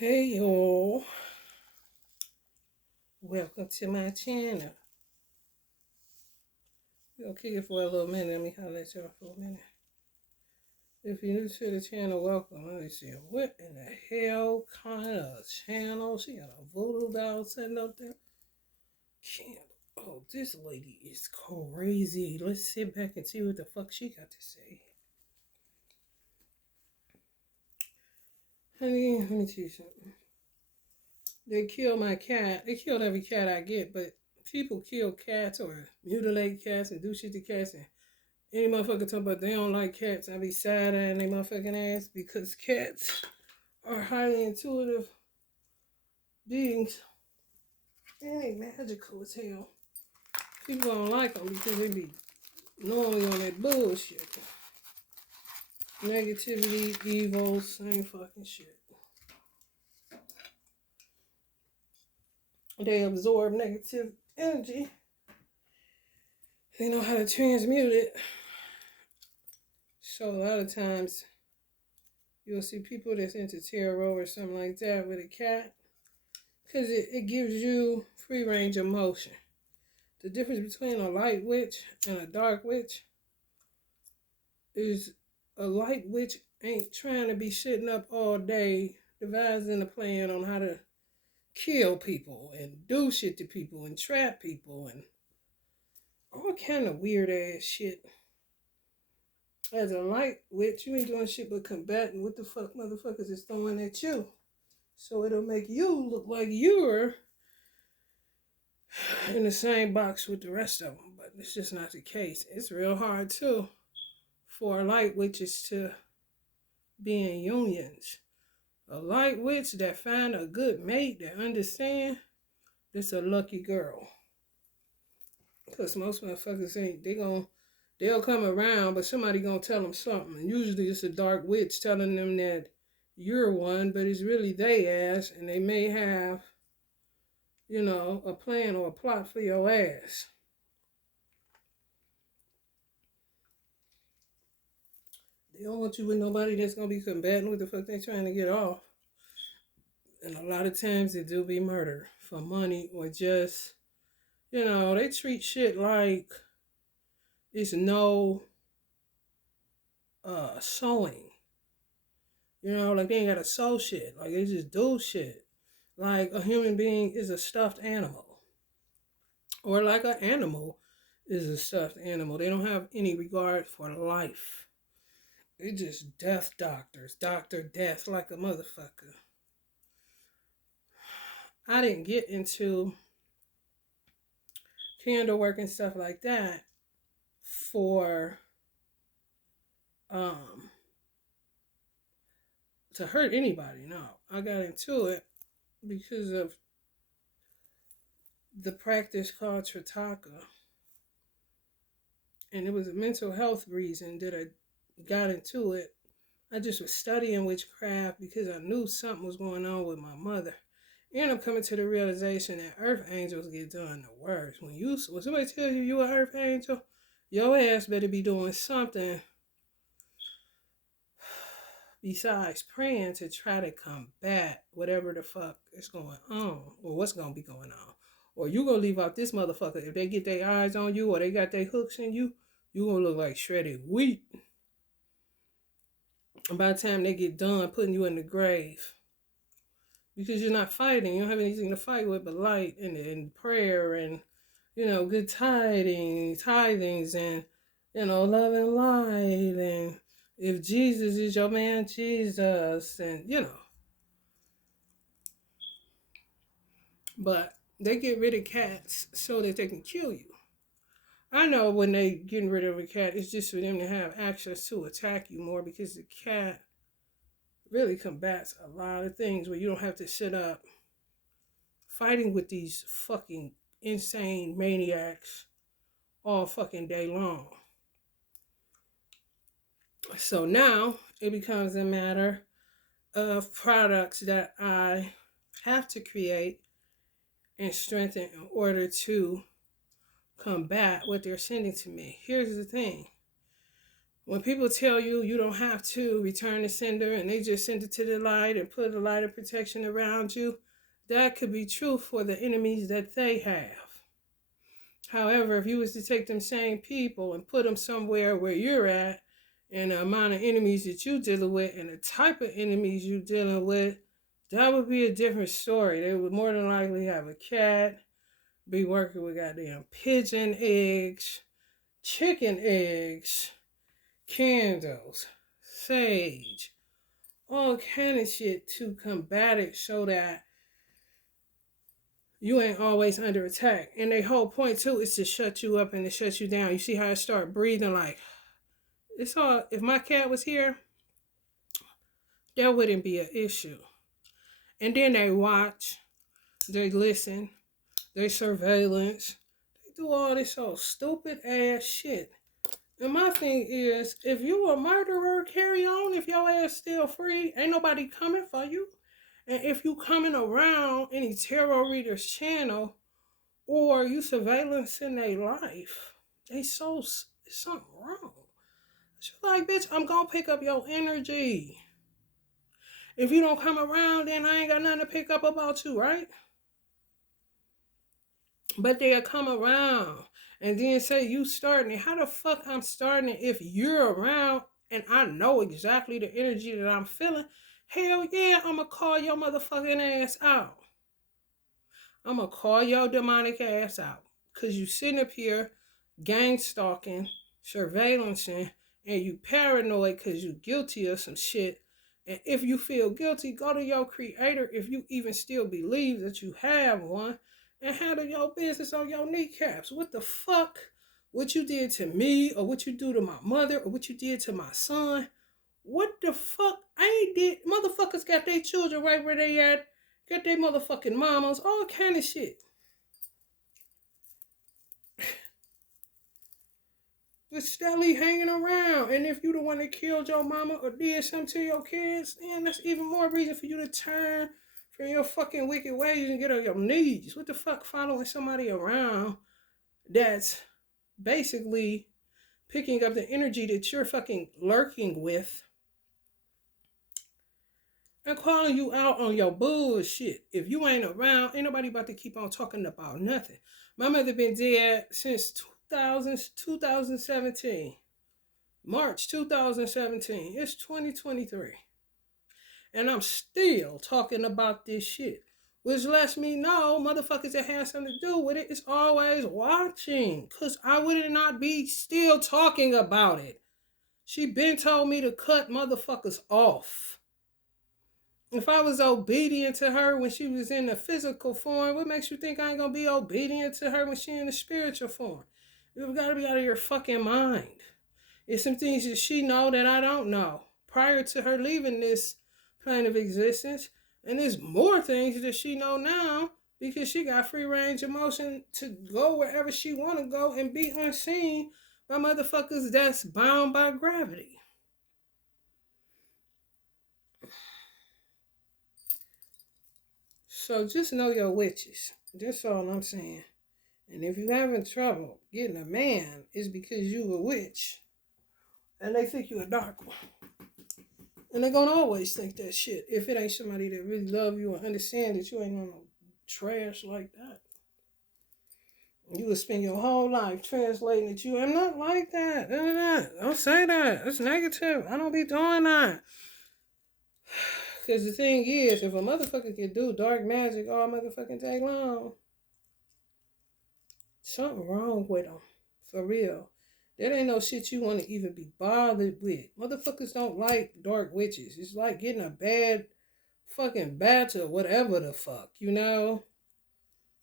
Hey y'all, welcome to my channel. We'll kick it for a little minute. Let me holler at y'all for a minute. If you're new to the channel, welcome. Let me see. What in the hell kind of channel? She got a voodoo doll sitting up there. Channel. Oh, this lady is crazy. Let's sit back and see what the fuck she got to say. Honey, let me tell you something. They killed my cat. They killed every cat I get, but people kill cats or mutilate cats and do shit to cats. And any motherfucker talk about they don't like cats, I be side-eyeing they motherfucking ass because cats are highly intuitive beings and they magical as hell. People don't like them because they be normally on that bullshit. Negativity, evil, same fucking shit. They absorb negative energy. They know how to transmute it. So a lot of times you'll see people that's into tarot or something like that with a cat because it gives you free range of motion. The difference between a light witch and a dark witch is a light witch ain't trying to be sitting up all day devising a plan on how to kill people and do shit to people and trap people and all kind of weird ass shit. As a light witch, you ain't doing shit but combating what the fuck motherfuckers is throwing at you. So it'll make you look like you're in the same box with the rest of them, but it's just not the case. It's real hard too for light witches to be in unions. A light witch that find a good mate that understand, this a lucky girl. Cause most motherfuckers ain't they'll come around, but somebody gonna tell them something. And usually it's a dark witch telling them that you're one, but it's really they ass, and they may have, a plan or a plot for your ass. They don't want you with nobody that's gonna be combating what the fuck they trying to get off. And a lot of times it do be murder for money or just, they treat shit like it's no sewing. Like they ain't gotta sew shit. Like they just do shit. Like a human being is a stuffed animal. Or like an animal is a stuffed animal. They don't have any regard for life. They just death doctors. Doctor death like a motherfucker. I didn't get into candle work and stuff like that for to hurt anybody. No, I got into it because of the practice called Trataka, and it was a mental health reason that I got into it. I just was studying witchcraft because I knew something was going on with my mother. And I'm coming to the realization that earth angels get done the worst. When somebody tells you an earth angel, your ass better be doing something besides praying to try to combat whatever the fuck is going on or what's going to be going on. Or you going to leave out this motherfucker. If they get their eyes on you or they got their hooks in you, you going to look like shredded wheat. And by the time they get done putting you in the grave, because you're not fighting, you don't have anything to fight with but light and prayer and, good tithings and, love and light and if Jesus is your man, Jesus, and But they get rid of cats so that they can kill you. I know when they getting rid of a cat, it's just for them to have access to attack you more because the cat really combats a lot of things where you don't have to sit up fighting with these fucking insane maniacs all fucking day long. So now it becomes a matter of products that I have to create and strengthen in order to combat what they're sending to me. Here's the thing. When people tell you you don't have to return the sender and they just send it to the light and put a light of protection around you, that could be true for the enemies that they have. However, if you was to take them same people and put them somewhere where you're at, and the amount of enemies that you dealing with and the type of enemies you dealing with, that would be a different story. They would more than likely have a cat, be working with goddamn pigeon eggs, chicken eggs, candles, sage, all kind of shit to combat it so that you ain't always under attack. And their whole point too is to shut you up and to shut you down. You see how I start breathing like it's all. If my cat was here, there wouldn't be an issue. And then they watch, they listen, they surveillance, they do all this old stupid ass shit. And my thing is, if you a murderer, carry on. If your ass still free, ain't nobody coming for you. And if you coming around any tarot reader's channel or you surveillance in their life, it's something wrong. She's like, bitch, I'm gonna pick up your energy. If you don't come around, then I ain't got nothing to pick up about you, right? But they'll come around and then say you starting it. How the fuck I'm starting it if you're around and I know exactly the energy that I'm feeling? Hell yeah, I'ma call your motherfucking ass out. I'ma call your demonic ass out. Cause you sitting up here gang stalking, surveillancing, and you paranoid cause you guilty of some shit. And if you feel guilty, go to your creator if you even still believe that you have one and handle your business on your kneecaps. What the fuck? What you did to me or what you do to my mother or what you did to my son? What the fuck? I ain't did. Motherfuckers got their children right where they at. Got their motherfucking mamas. All kind of shit. But steadily hanging around. And if you the one that killed your mama or did something to your kids, then that's even more reason for you to turn from your fucking wicked ways and get on your knees. What the fuck following somebody around that's basically picking up the energy that you're fucking lurking with and calling you out on your bullshit. If you ain't around, ain't nobody about to keep on talking about nothing. My mother been dead since 2017. March 2017. It's 2023. And I'm still talking about this shit. Which lets me know motherfuckers that have something to do with it is always watching. Because I would not be still talking about it. She been told me to cut motherfuckers off. If I was obedient to her when she was in the physical form, what makes you think I ain't gonna be obedient to her when she in the spiritual form? You've got to be out of your fucking mind. It's some things that she know that I don't know prior to her leaving this plane of existence. And there's more things that she know now because she got free range of motion to go wherever she want to go and be unseen by motherfuckers that's bound by gravity. So just know your witches. That's all I'm saying. And if you're having trouble getting a man, it's because you a witch. And they think you a dark one. And they're gonna always think that shit if it ain't somebody that really love you and understand that you ain't gonna trash like that. You would spend your whole life translating that you am not like that. Don't say that. That's negative. I don't be doing that. Because the thing is, if a motherfucker can do dark magic all motherfucking day long, something wrong with them. For real. That ain't no shit you want to even be bothered with. Motherfuckers don't like dark witches. It's like getting a bad fucking batch or whatever the fuck, you know?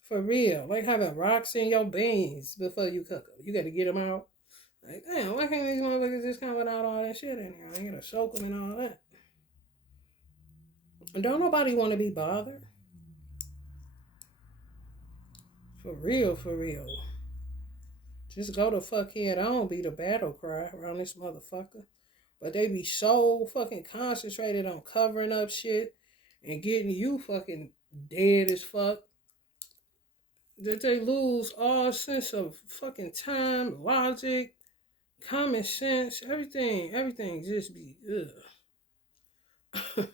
For real. Like having rocks in your beans before you cook them. You got to get them out. Like, damn, why can't these motherfuckers just come without all that shit in here? I ain't got to soak them and all that. And don't nobody want to be bothered. For real, for real. Just go the fuck head on, be the battle cry around this motherfucker. But they be so fucking concentrated on covering up shit and getting you fucking dead as fuck that they lose all sense of fucking time, logic, common sense, everything just be ugh.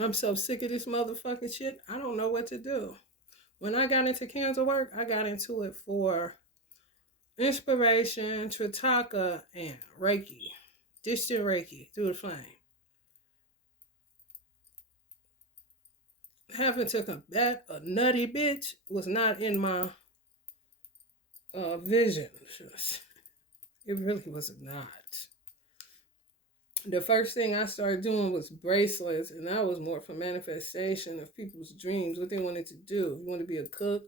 I'm so sick of this motherfucking shit. I don't know what to do. When I got into cancer work, I got into it for inspiration, Tritaka, and Reiki. Distant Reiki through the flame. Having to combat a nutty bitch was not in my vision. It really was not. The first thing I started doing was bracelets, and that was more for manifestation of people's dreams, what they wanted to do. If you want to be a cook,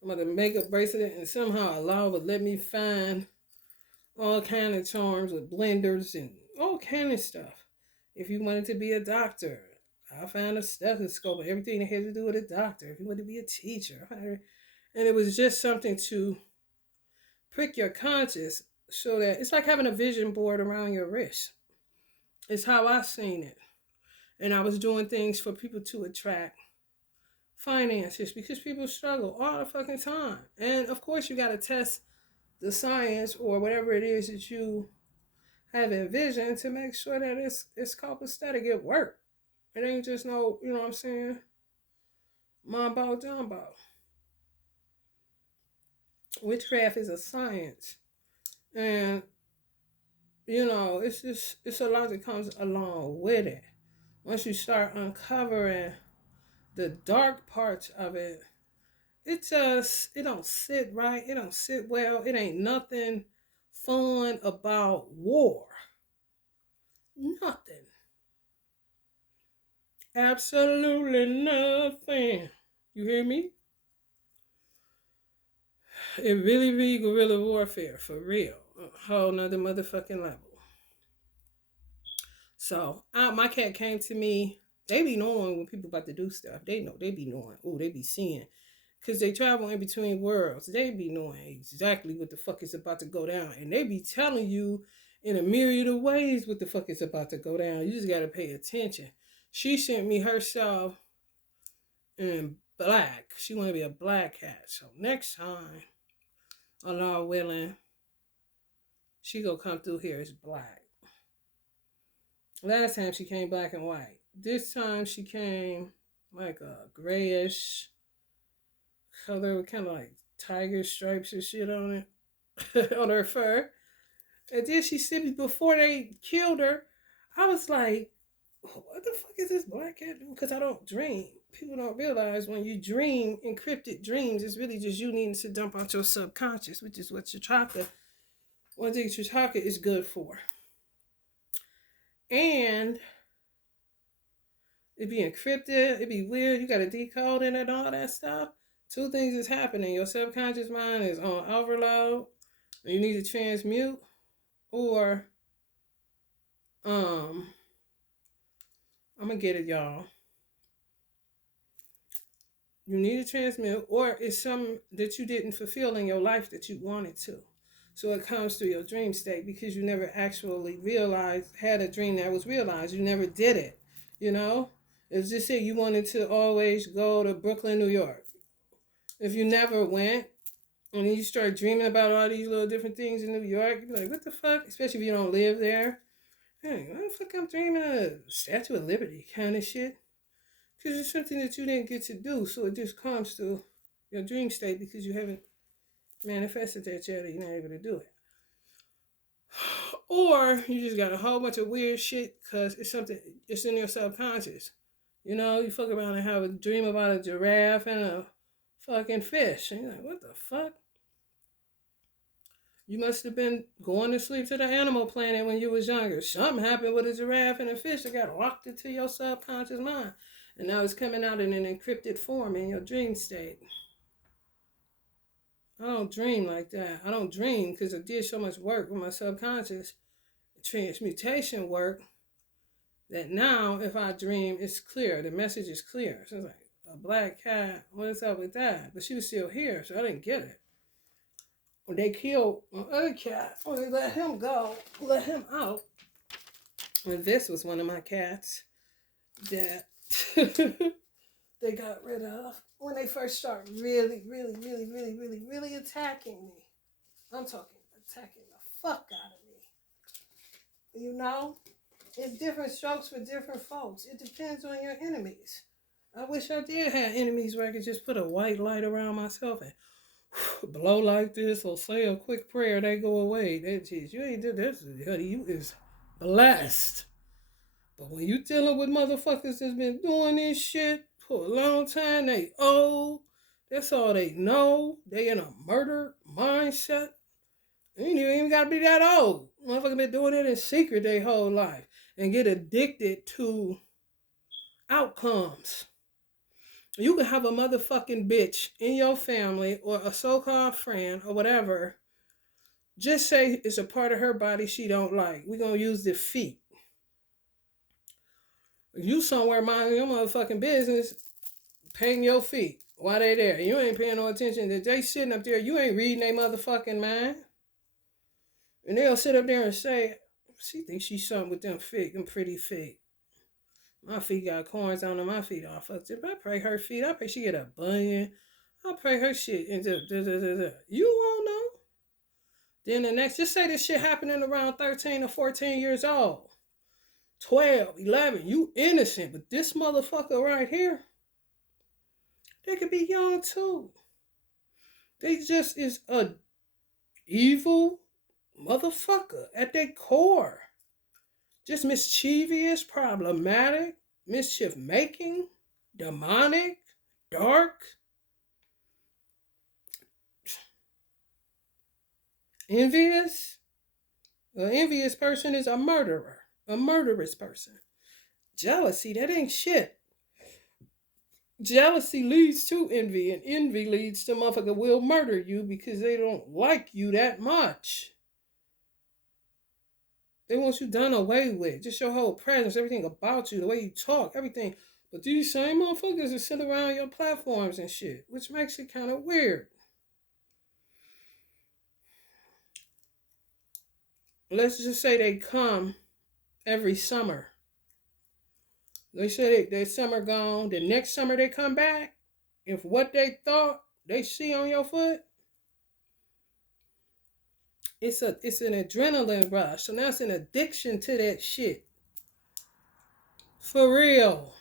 I'm going to make a bracelet, and somehow Allah would let me find all kind of charms with blenders and all kind of stuff. If you wanted to be a doctor, I found a stethoscope and everything that had to do with a doctor. If you wanted to be a teacher, and it was just something to prick your conscience so that it's like having a vision board around your wrist. It's how I seen it. And I was doing things for people to attract finances because people struggle all the fucking time. And of course, you got to test the science or whatever it is that you have envisioned to make sure that it's copacetic, it work. It ain't just no, you know what I'm saying, mambo jumbo. Witchcraft is a science. And, you know, it's a lot that comes along with it. Once you start uncovering the dark parts of it, it don't sit right. It don't sit well. It ain't nothing fun about war. Nothing. Absolutely nothing. You hear me? It really be guerrilla warfare for real. A whole nother motherfucking level. So my cat came to me. They be knowing when people about to do stuff. They know. They be knowing. Oh, they be seeing. Because they travel in between worlds. They be knowing exactly what the fuck is about to go down. And they be telling you in a myriad of ways what the fuck is about to go down. You just got to pay attention. She sent me herself in black. She want to be a black cat. So next time, Allah willing, she gonna come through here as black. Last time she came black and white. This time she came like a grayish color with kind of like tiger stripes and shit on it, on her fur. And then she said me before they killed her, I was like, what the fuck is this black cat doing? Because I don't dream. People don't realize when you dream encrypted dreams, it's really just you needing to dump out your subconscious, which is what Chitaka, one thing Chitaka is good for. And it'd be encrypted, it'd be weird, you gotta decode it and all that stuff. Two things is happening. Your subconscious mind is on overload, and you need to transmute, or I'm gonna get it, y'all. You need to transmute, or it's something that you didn't fulfill in your life that you wanted to. So it comes through your dream state because you never actually had a dream that was realized. You never did it, you know? It's just it, you wanted to always go to Brooklyn, New York. If you never went, and then you start dreaming about all these little different things in New York, you're like, what the fuck? Especially if you don't live there. Hey, what the fuck I'm dreaming of? Statue of Liberty kind of shit. Because it's something that you didn't get to do, so it just comes to your dream state because you haven't manifested that yet, or you're not able to do it. Or you just got a whole bunch of weird shit because it's in your subconscious. You know, you fuck around and have a dream about a giraffe and a fucking fish. And you're like, what the fuck? You must have been going to sleep to the Animal Planet when you was younger. Something happened with a giraffe and a fish that got locked into your subconscious mind. And now it's coming out in an encrypted form in your dream state. I don't dream like that. I don't dream because I did so much work with my subconscious, transmutation work, that now if I dream, it's clear. The message is clear. So it's like, a black cat, what is up with that? But she was still here, so I didn't get it. When they killed my other cat, or they let him go, let him out. And this was one of my cats that they got rid of when they first started really attacking me. I'm talking attacking the fuck out of me. You know? It's different strokes for different folks. It depends on your enemies. I wish I did have enemies where I could just put a white light around myself and blow like this or say a quick prayer, they go away. That just, you ain't did this, honey. You is blessed. But when you dealing with motherfuckers that's been doing this shit for a long time, they old. That's all they know. They in a murder mindset. You ain't even gotta be that old. Motherfuckers been doing it in secret their whole life and get addicted to outcomes. You can have a motherfucking bitch in your family or a so-called friend or whatever. Just say it's a part of her body she don't like. We gonna use the feet. You somewhere minding your motherfucking business, paying your feet while they there. You ain't paying no attention that they sitting up there. You ain't reading their motherfucking mind. And they'll sit up there and say, she thinks she's something with them feet, them pretty feet. My feet got corns on them. My feet all fucked up. I pray her feet. I pray she get a bunion. I pray her shit. And you won't know. Then the next, just say this shit happening around 13 or 14 years old. 12, 11. You innocent. But this motherfucker right here, they could be young too. They just is a evil motherfucker at their core. Just mischievous, problematic, mischief making, demonic, dark, envious. An envious person is a murderer, a murderous person. Jealousy, that ain't shit. Jealousy leads to envy, and envy leads to motherfucker will murder you because they don't like you that much. They want you done away with. Just your whole presence, everything about you, the way you talk, everything. But these same motherfuckers that sit around your platforms and shit, which makes it kind of weird. Let's just say they come every summer. They say their summer gone. The next summer they come back. If what they thought they see on your foot, it's an adrenaline rush. So now it's an addiction to that shit. For real.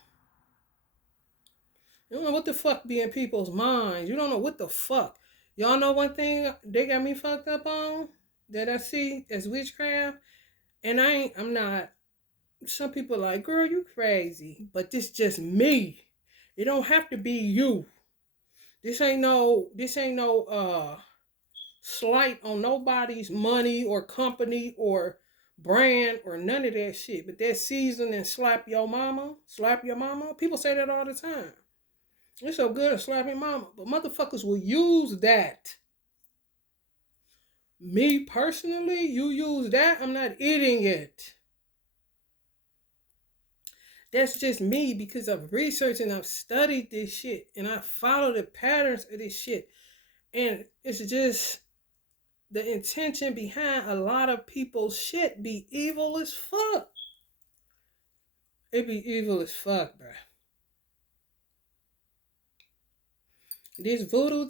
You don't know what the fuck be in people's minds. You don't know what the fuck. Y'all know one thing they got me fucked up on that I see as witchcraft? And I'm not. Some people are like, girl, you crazy. But this just me. It don't have to be you. This ain't no slight on nobody's money or company or brand or none of that shit. But that season and slap your mama. People say that all the time. It's so good at slapping mama. But motherfuckers will use that. Me personally, you use that, I'm not eating it. That's just me because I've researched and I've studied this shit and I follow the patterns of this shit. And it's just the intention behind a lot of people's shit be evil as fuck. It be evil as fuck, bruh. These voodoo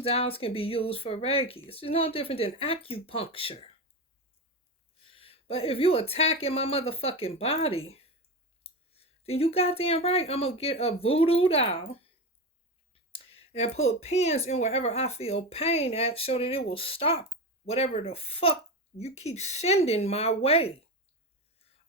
dolls can be used for Reiki. It's no different than acupuncture. But if you attacking my motherfucking body, then you goddamn right I'm gonna get a voodoo doll and put pins in wherever I feel pain at so that it will stop whatever the fuck you keep sending my way.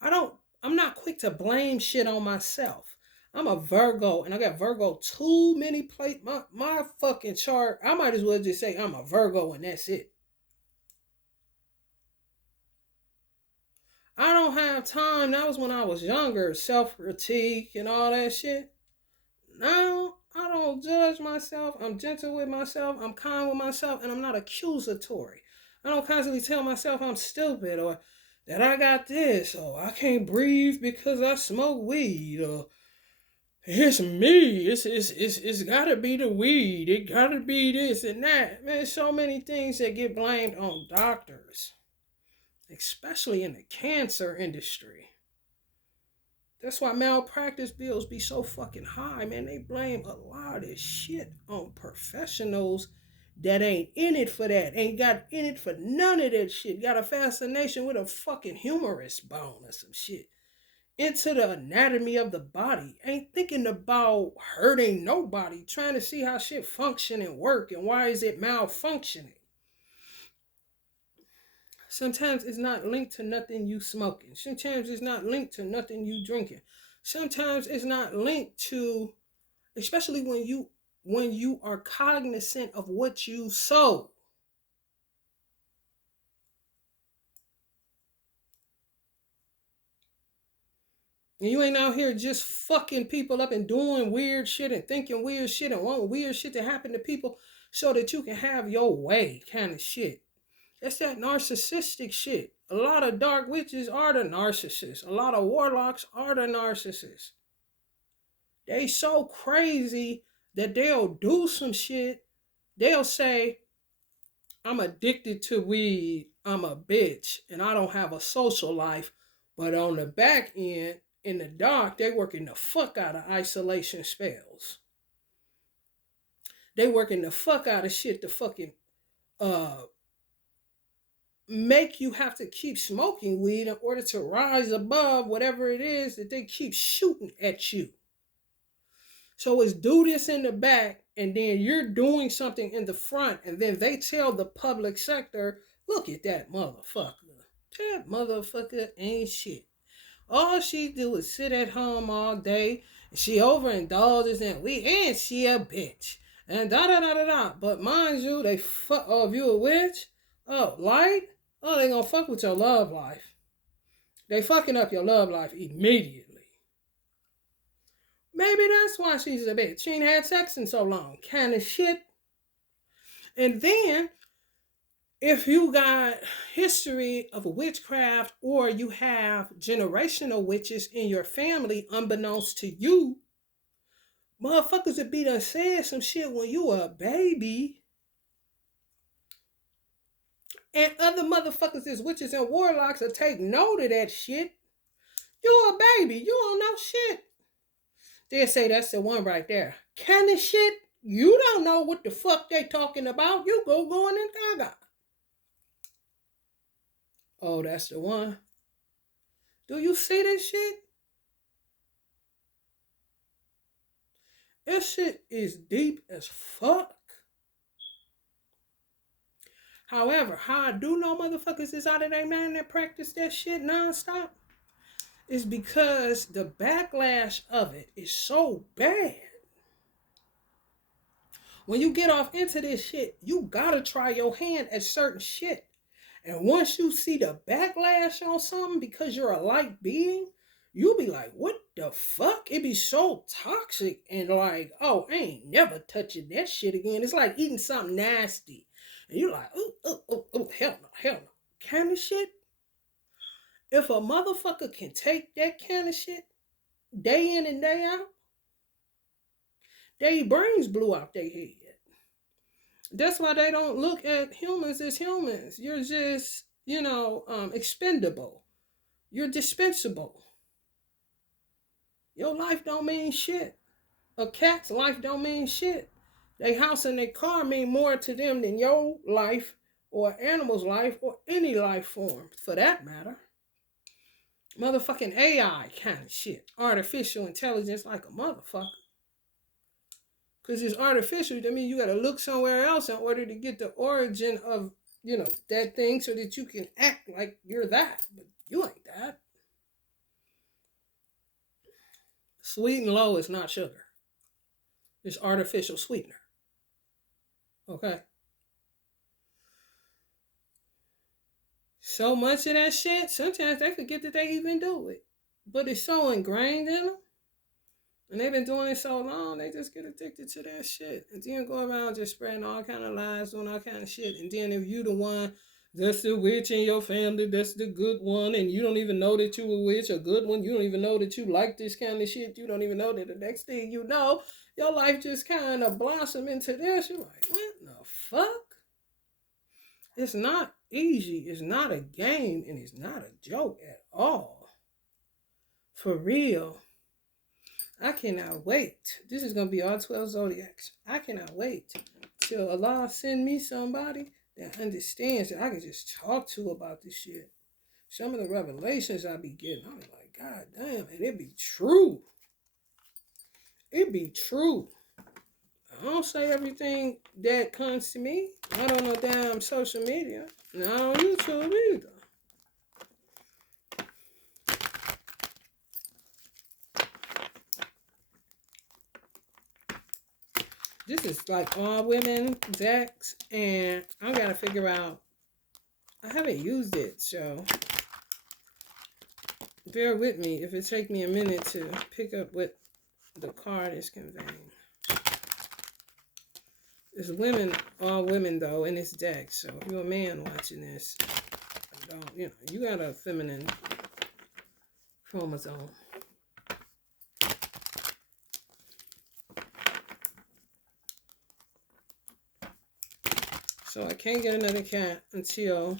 I'm not quick to blame shit on myself. I'm a Virgo and I got Virgo too many plates. My fucking chart, I might as well just say I'm a Virgo and that's it. I don't have time. That was when I was younger, self-critique and all that shit. Now, I don't judge myself. I'm gentle with myself. I'm kind with myself. And I'm not accusatory. I don't constantly tell myself I'm stupid or that I got this or I can't breathe because I smoke weed or it's me. It's gotta be the weed. It gotta be this and that. Man, so many things that get blamed on doctors. Especially in the cancer industry. That's why malpractice bills be so fucking high, man. They blame a lot of this shit on professionals that ain't in it for that, ain't got in it for none of that shit, got a fascination with a fucking humerus bone or some shit, into the anatomy of the body, ain't thinking about hurting nobody, trying to see how shit function and work and why is it malfunctioning. Sometimes it's not linked to nothing you smoking. Sometimes it's not linked to nothing you drinking. Sometimes it's not linked to, especially when you are cognizant of what you sow. And you ain't out here just fucking people up and doing weird shit and thinking weird shit and wanting weird shit to happen to people so that you can have your way kind of shit. That's that narcissistic shit. A lot of dark witches are the narcissists. A lot of warlocks are the narcissists. They so crazy that they'll do some shit. They'll say, I'm addicted to weed, I'm a bitch, and I don't have a social life. But on the back end, in the dark, they working the fuck out of isolation spells. They working the fuck out of shit to fucking make you have to keep smoking weed in order to rise above whatever it is that they keep shooting at you. So it's do this in the back, and then you're doing something in the front, and then they tell the public sector, look at that motherfucker. That motherfucker ain't shit. All she do is sit at home all day, and she overindulges in weed, and she a bitch. And da da da da da. But mind you, they fuck. Oh, if you a witch, oh, light, oh, they gonna fuck with your love life. They fucking up your love life immediately. Maybe that's why she's a bitch. She ain't had sex in so long. Kind of shit. And then, if you got history of witchcraft or you have generational witches in your family, unbeknownst to you, motherfuckers would be done saying some shit when you were a baby. And other motherfuckers as witches and warlocks will take note of that shit. You a baby. You don't know shit. They'll say that's the one right there. Kind of shit. You don't know what the fuck they talking about. You going in gaga. Oh, that's the one. Do you see this shit? This shit is deep as fuck. However, how I do know motherfuckers is out of their mind that practice that shit nonstop is because the backlash of it is so bad. When you get off into this shit, you gotta try your hand at certain shit. And once you see the backlash on something because you're a light being, you'll be like, what the fuck? It be so toxic and like, oh, I ain't never touching that shit again. It's like eating something nasty. And you're like, oh, hell no. Kind of shit. If a motherfucker can take that kind of shit day in and day out, their brains blew out their head. That's why they don't look at humans as humans. You're just, expendable. You're dispensable. Your life don't mean shit. A cat's life don't mean shit. Their house and their car mean more to them than your life or animal's life or any life form, for that matter. Motherfucking AI kind of shit. Artificial intelligence like a motherfucker. Because it's artificial, that means you gotta look somewhere else in order to get the origin of, that thing so that you can act like you're that. But you ain't that. Sweet and low is not sugar. It's artificial sweetener. Okay? So much of that shit, sometimes they forget that they even do it. But it's so ingrained in them. And they've been doing it so long, they just get addicted to that shit. And then go around just spreading all kind of lies, doing all kind of shit. And then if you the one that's the witch in your family, that's the good one, and you don't even know that you a witch, a good one, you don't even know that you like this kind of shit, you don't even know that the next thing you know, your life just kind of blossom into this. You're like, what the fuck? It's not easy. It's not a game, and it's not a joke at all. For real. I cannot wait. This is going to be all 12 zodiacs. I cannot wait until Allah send me somebody that understands that I can just talk to about this shit. Some of the revelations I be getting, I'm like, God damn, and it be true. It be true. I don't say everything that comes to me. I don't know damn social media. Not on YouTube either. This is like all women decks, and I gotta figure out. I haven't used it, so bear with me if it take me a minute to pick up what the card is conveying. It's women, all women though, in this deck. So if you're a man watching this, you got a feminine chromosome. So I can't get another cat until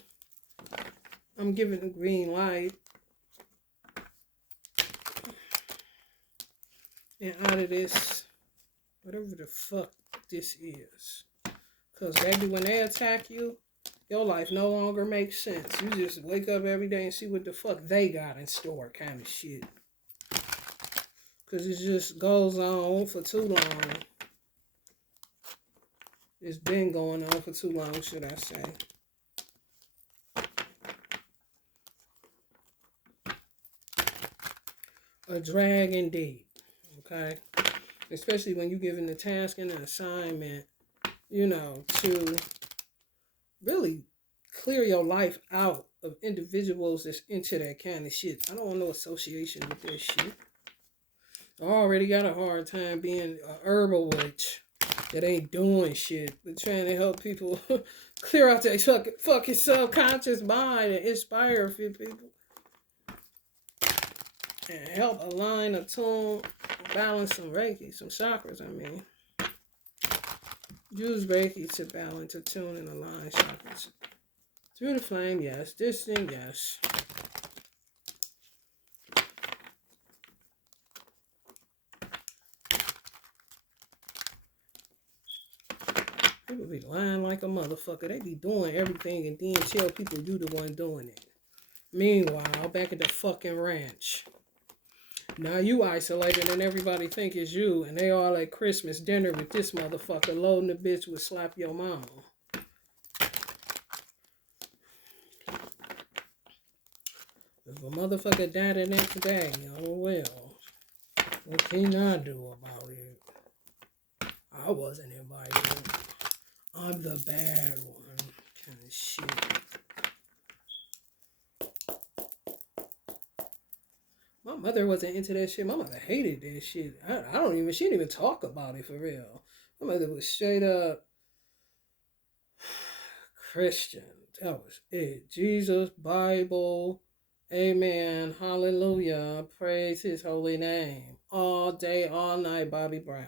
I'm given the green light. And out of this, whatever the fuck this is. Because baby, when they attack you, your life no longer makes sense. You just wake up every day and see what the fuck they got in store kind of shit. Because it just goes on for too long. It's been going on for too long, should I say. A drag indeed. Okay? Especially when you're given the task and the assignment, to really clear your life out of individuals that's into that kind of shit. I don't want no association with that shit. I already got a hard time being a herbal witch that ain't doing shit, but trying to help people clear out their fucking subconscious mind and inspire a few people. And help align, attune, balance some Reiki, some chakras, I mean. Use Reiki to balance, attune, and align chakras. Through the flame, yes. Distant, yes. People be lying like a motherfucker. They be doing everything and then tell people you the one doing it. Meanwhile, back at the fucking ranch. Now you isolated and everybody think it's you, and they all at Christmas dinner with this motherfucker loading the bitch with slap your mama. If a motherfucker died the next day, oh well. What can I do about it? I wasn't invited. I'm the bad one. Kind of shit. My mother wasn't into that shit. My mother hated that shit. She didn't even talk about it for real. My mother was straight up Christian. That was it. Jesus, Bible, amen, hallelujah, praise his holy name. All day, all night, Bobby Brown.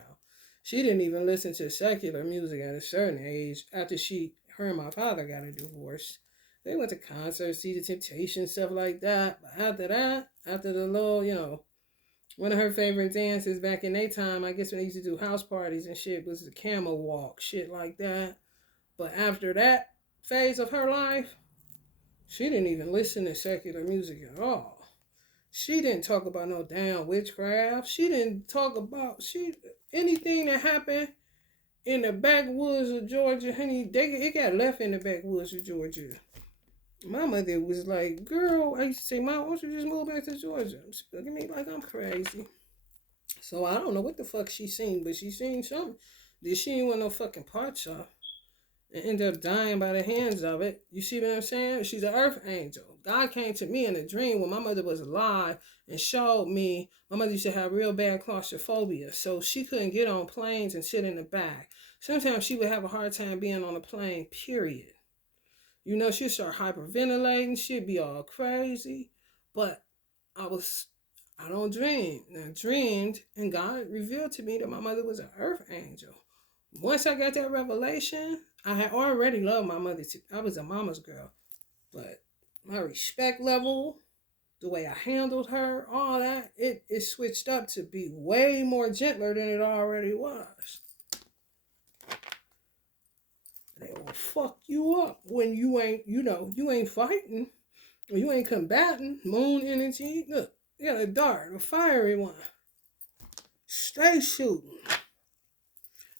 She didn't even listen to secular music at a certain age after her and my father got a divorce. They went to concerts, see the Temptations, stuff like that. But after that, after the little, one of her favorite dances back in their time, I guess when they used to do house parties and shit, was the camel walk, shit like that. But after that phase of her life, she didn't even listen to secular music at all. She didn't talk about no damn witchcraft. She didn't talk about anything that happened in the backwoods of Georgia, honey. It got left in the backwoods of Georgia. My mother was like, girl, I used to say, Mom, why don't you just move back to Georgia? She look at me like I'm crazy. So I don't know what the fuck she seen, but she seen something that she ain't want no fucking parts of. And ended up dying by the hands of it. You see what I'm saying? She's an earth angel. God came to me in a dream when my mother was alive and showed me. My mother used to have real bad claustrophobia, so she couldn't get on planes and sit in the back. Sometimes she would have a hard time being on a plane, period. She'd start hyperventilating. She'd be all crazy. But I don't dream. And I dreamed, and God revealed to me that my mother was an earth angel. Once I got that revelation, I had already loved my mother. I was a mama's girl. But my respect level, the way I handled her, all that, it switched up to be way more gentler than it already was. They will fuck you up when you ain't, you ain't fighting or you ain't combating. Moon energy. Look, you got a dart, a fiery one. Stay shooting.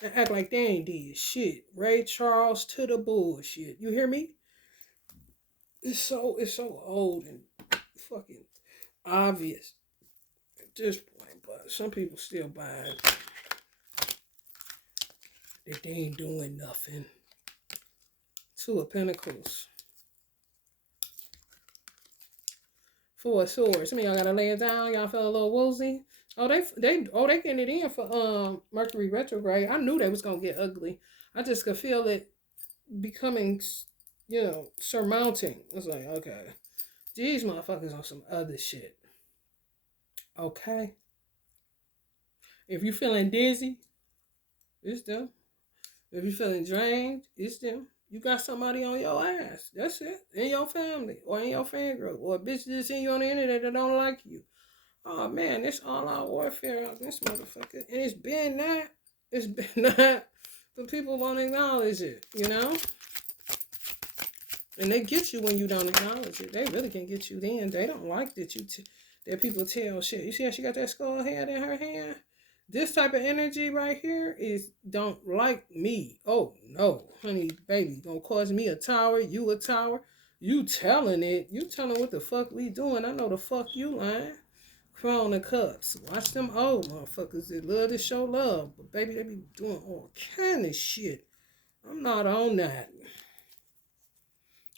And act like they ain't did shit. Ray Charles to the bullshit. You hear me? It's so old and fucking obvious at this point, but some people still buying that they ain't doing nothing. Two of Pentacles. Four of Swords. Some of y'all gotta lay it down. Y'all feel a little woozy. Oh, they getting it in for Mercury retrograde. I knew they was gonna get ugly. I just could feel it becoming, surmounting. It's like, okay, these motherfuckers on some other shit. Okay. If you feeling dizzy, it's them. If you feeling drained, it's them. You got somebody on your ass. That's it. In your family or in your fan group or a bitch that's in you on the internet that don't like you. Oh man, it's all out warfare out this motherfucker. And it's been that. It's been that. But people won't acknowledge it, And they get you when you don't acknowledge it. They really can get you then. They don't like that that people tell shit. You see how she got that skull head in her hand? This type of energy right here is don't like me. Oh no, honey, baby, gonna cause me a tower, you a tower. You telling it. You telling what the fuck we doing. I know the fuck you lying. Crown of Cups. Watch them old motherfuckers that love to show love. But baby, they be doing all kind of shit. I'm not on that.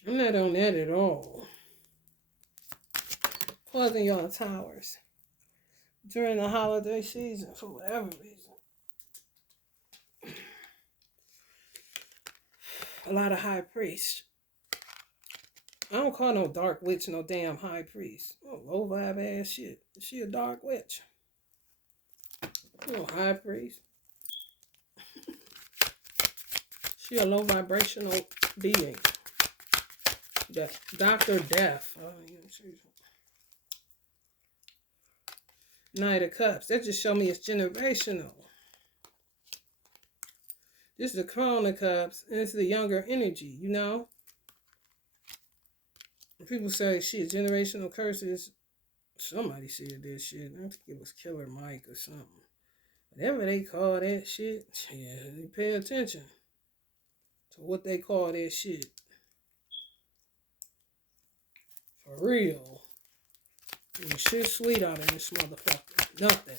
I'm not on that at all. Causing y'all towers during the holiday season for whatever reason. A lot of high priests. I don't call no dark witch no damn high priest. Oh, low vibe ass shit. She a dark witch. No high priest. She a low vibrational being. Dr. Death. Knight of Cups. That just show me it's generational. This is the Crown of Cups, and it's the younger energy, People say shit, generational curses. Somebody said this shit. I think it was Killer Mike or something. Whatever they call that shit, yeah, they pay attention to what they call that shit. For real. And shit sweet out of this motherfucker. Nothing.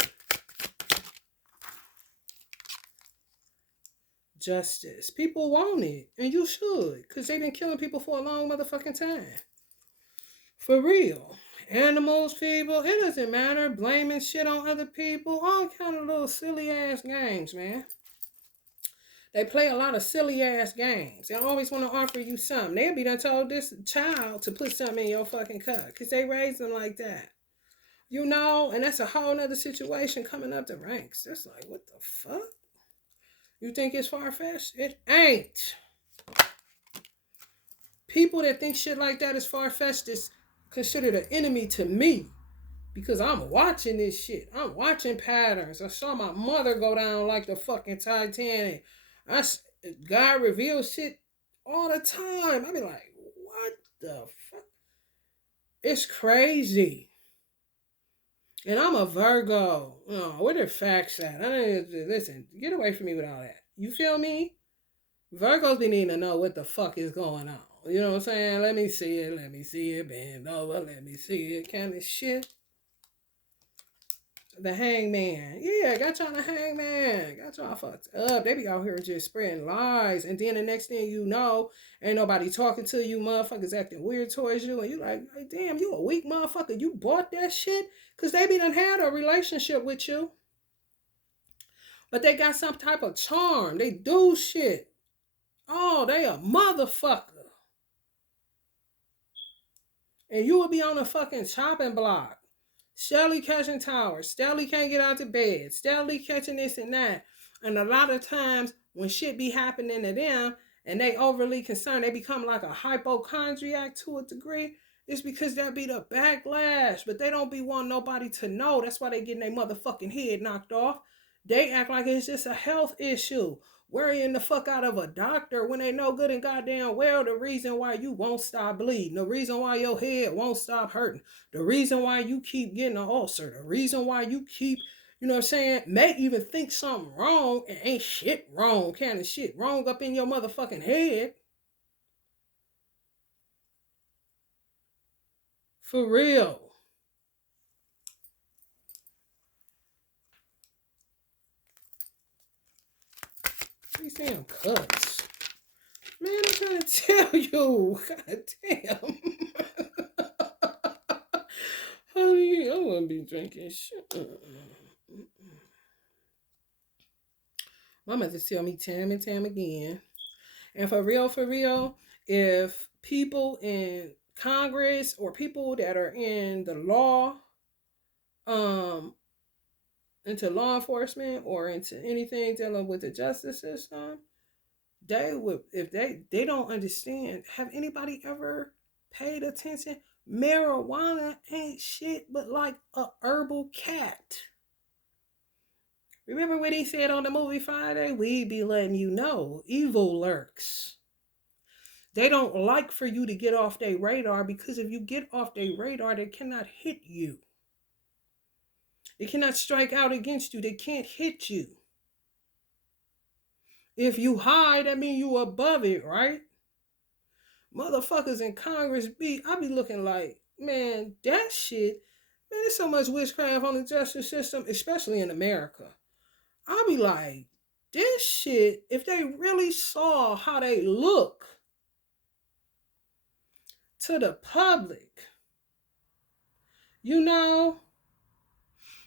Justice. People want it. And you should. Because they've been killing people for a long motherfucking time. For real. Animals, people. It doesn't matter. Blaming shit on other people. All kind of little silly ass games, man. They play a lot of silly ass games. They always want to offer you something. They'll be done told this child to put something in your fucking cup. Because they raised them like that. And that's a whole nother situation coming up the ranks. It's like, what the fuck? You think it's far-fetched? It ain't. People that think shit like that is far-fetched is considered an enemy to me. Because I'm watching this shit. I'm watching patterns. I saw my mother go down like the fucking Titanic. God reveals shit all the time. I be like, what the fuck? It's crazy. And I'm a Virgo. Where the facts at? Listen, get away from me with all that. You feel me? Virgos be needing to know what the fuck is going on. You know what I'm saying? Let me see it, bend over, let me see it, kind of shit. The Hangman. Yeah, got y'all the Hangman. Got y'all fucked up. They be out here just spreading lies. And then the next thing you know, ain't nobody talking to you. Motherfuckers acting weird towards you. And you like, damn, you a weak motherfucker. You bought that shit? Because they be done had a relationship with you. But they got some type of charm. They do shit. Oh, they a motherfucker. And you will be on a fucking chopping block. Steadily catching towers. Steadily can't get out of bed. Steadily catching this and that. And a lot of times when shit be happening to them and they overly concerned, they become like a hypochondriac to a degree. It's because that be the backlash. But they don't be wanting nobody to know. That's why they getting their motherfucking head knocked off. They act like it's just a health issue. Worrying the fuck out of a doctor when they know good and goddamn well the reason why you won't stop bleeding, the reason why your head won't stop hurting, the reason why you keep getting an ulcer, the reason why you keep, you know what I'm saying, may even think something wrong and ain't shit wrong, kind of shit wrong up in your motherfucking head. For real. These damn cuts. Man, I'm trying to tell you. God damn. Honey, I wouldn't be drinking shit. My mother tell me time and time again. And for real, if people in Congress or people that are in the law, um, into law enforcement or into anything dealing with the justice system, they would, if they don't understand. Have anybody ever paid attention? Marijuana ain't shit but like a herbal cat. Remember what he said on the movie Friday? We be letting you know evil lurks. They don't like for you to get off their radar, because if you get off their radar, they cannot hit you. They cannot strike out against you. They can't hit you. If you high, that means you above it, right? Motherfuckers in Congress I be looking like, man, that shit, man, there's so much witchcraft on the justice system, especially in America. I be like, this shit, if they really saw how they look to the public, you know,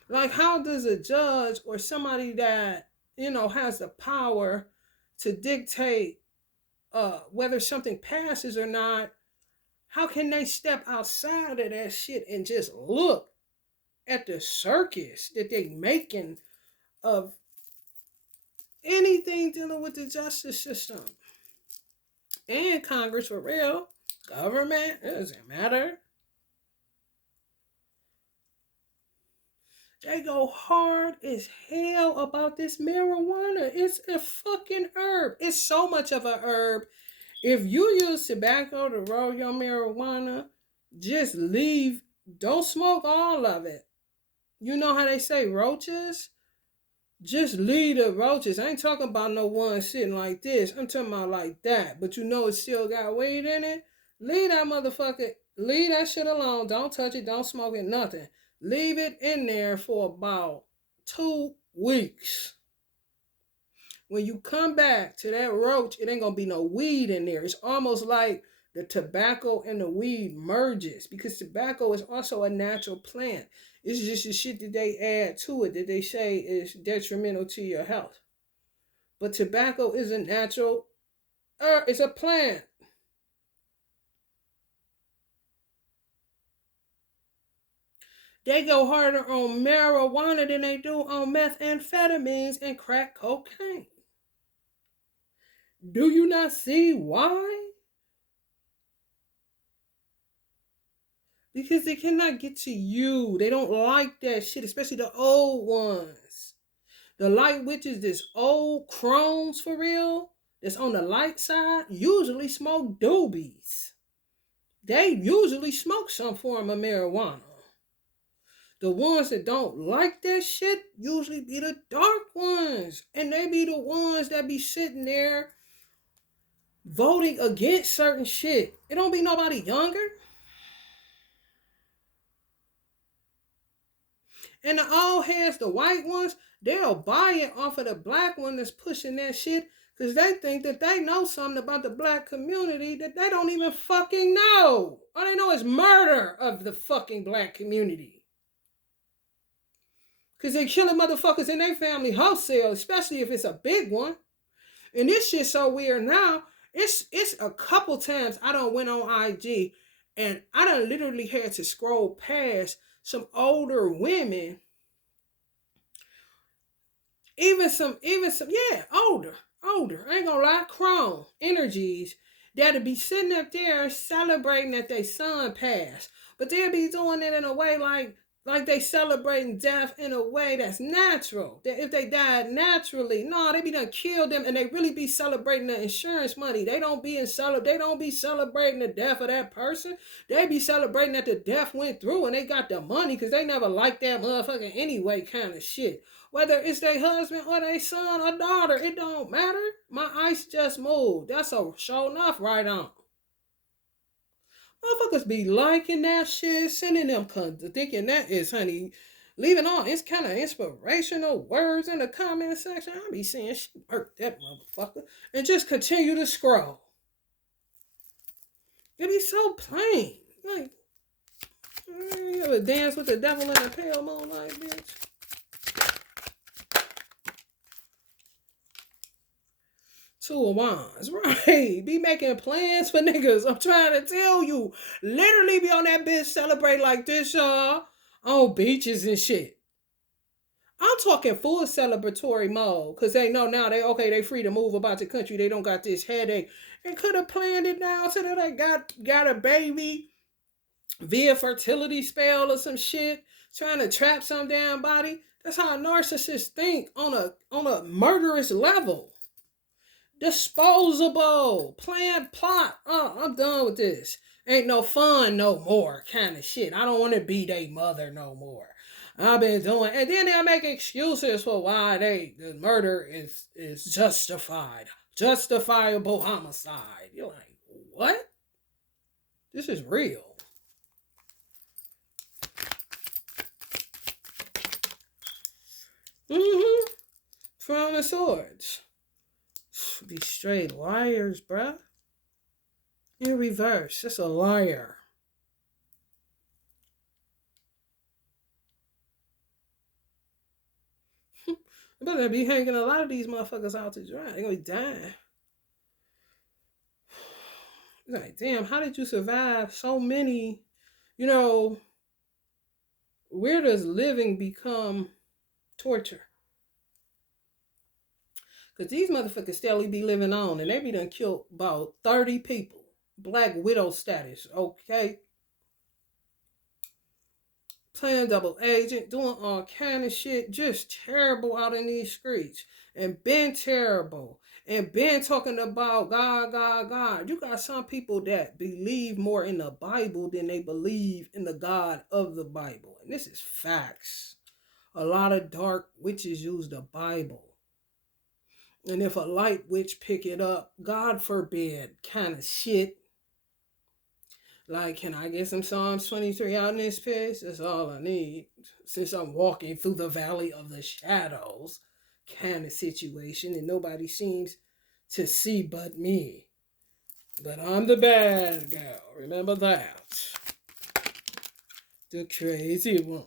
like how does a judge or somebody that, you know, has the power to dictate whether something passes or not, how can they step outside of that shit and just look at the circus that they making of anything dealing with the justice system and Congress? For real, government, it doesn't matter. They go hard as hell about this marijuana. It's a fucking herb. It's so much of a herb. If you use tobacco to roll your marijuana, just leave. Don't smoke all of it. You know how they say roaches? Just leave the roaches. I ain't talking about no one sitting like this. I'm talking about like that. But you know it still got weed in it. Leave that motherfucker. Leave that shit alone. Don't touch it. Don't smoke it. Nothing. Leave it in there for about 2 weeks. When you come back to that roach, it ain't gonna be no weed in there. It's almost like the tobacco and the weed merges, because tobacco is also a natural plant. It's just the shit that they add to it that they say is detrimental to your health. But tobacco is a natural, it's a plant. They go harder on marijuana than they do on methamphetamines and crack cocaine. Do you not see why? Because they cannot get to you. They don't like that shit, especially the old ones. The light witches, this old crones for real, that's on the light side, usually smoke doobies. They usually smoke some form of marijuana. The ones that don't like that shit usually be the dark ones. And they be the ones that be sitting there voting against certain shit. It don't be nobody younger. And the old heads, the white ones, they'll buy it off of the black one that's pushing that shit, because they think that they know something about the black community that they don't even fucking know. All they know is murder of the fucking black community. Because they killing motherfuckers in their family wholesale, especially if it's a big one. And this shit's so weird now. It's a couple times I done went on IG and I done literally had to scroll past some older women. Even some, yeah, older. I ain't gonna lie, chrome energies that'll be sitting up there celebrating that their son passed. But they'll be doing it in a way like like they celebrating death in a way that's natural. That if they died naturally, no, they be done killed them, and they really be celebrating the insurance money. They don't be they don't be celebrating the death of that person. They be celebrating that the death went through and they got the money because they never liked that motherfucker anyway, kind of shit. Whether it's their husband or their son or daughter, it don't matter. My ice just moved. That's a show enough right on. Motherfuckers be liking that shit, sending them thinking that is, honey, leaving all it's kind of inspirational words in the comment section. I be saying shit, hurt that motherfucker, and just continue to scroll. It be so plain. Like, you ever dance with the devil in the pale moonlight, bitch? Two of Wands, right? Be making plans for niggas. I'm trying to tell you. Literally be on that bitch celebrate like this, y'all. On beaches and shit. I'm talking full celebratory mode. Because they know now they free to move about the country. They don't got this headache. And could have planned it now so that they got a baby via fertility spell or some shit. Trying to trap some damn body. That's how narcissists think on a murderous level. Disposable, plan, plot. Oh, I'm done with this. Ain't no fun no more kind of shit. I don't want to be their mother no more. I've been doing, and then they'll make excuses for why the murder is justified, justifiable homicide. You're like, what? This is real. Throne of Swords. These straight liars, bruh. In reverse, it's a liar. I better be hanging a lot of these motherfuckers out to dry. They're gonna be dying. Like, damn, how did you survive so many? Where does living become torture? Because these motherfuckers still be living on, and they be done killed about 30 people. Black widow status, okay? Playing double agent, doing all kind of shit, just terrible out in these streets. And been terrible. And been talking about God, God, God. You got some people that believe more in the Bible than they believe in the God of the Bible. And this is facts. A lot of dark witches use the Bible. And if a light witch pick it up, God forbid, kind of shit. Like, can I get some Psalms 23 out in this piece? That's all I need. Since I'm walking through the valley of the shadows kind of situation, and nobody seems to see but me. But I'm the bad girl. Remember that. The crazy one.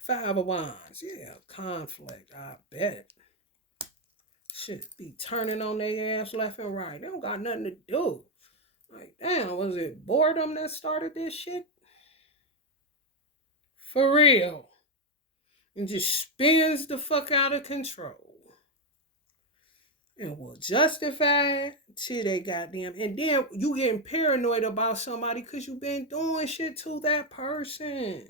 Five of Wands. Yeah, conflict. I bet. Shit be turning on their ass left and right. They don't got nothing to do. Like, damn, was it boredom that started this shit? For real. And just spins the fuck out of control. And will justify till they goddamn. And then you getting paranoid about somebody because you been doing shit to that person.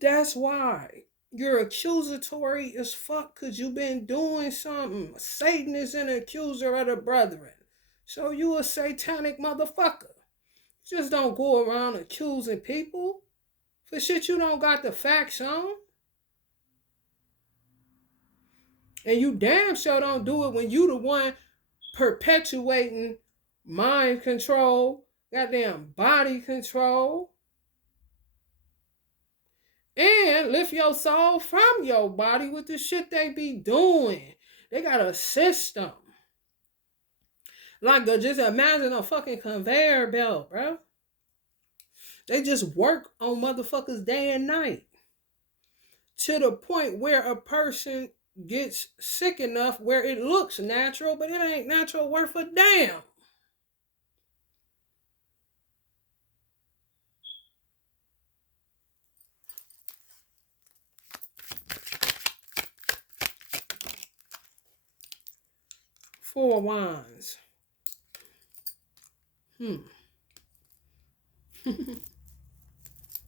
That's why. You're accusatory as fuck because you been doing something. Satan is an accuser of the brethren. So you a satanic motherfucker. Just don't go around accusing people for shit you don't got the facts on. And you damn sure don't do it when you the one perpetuating mind control, goddamn body control. And lift your soul from your body with the shit they be doing. They got a system. Like, just imagine a fucking conveyor belt, bro. They just work on motherfuckers day and night. To the point where a person gets sick enough where it looks natural, but it ain't natural worth a damn. Four of Wands.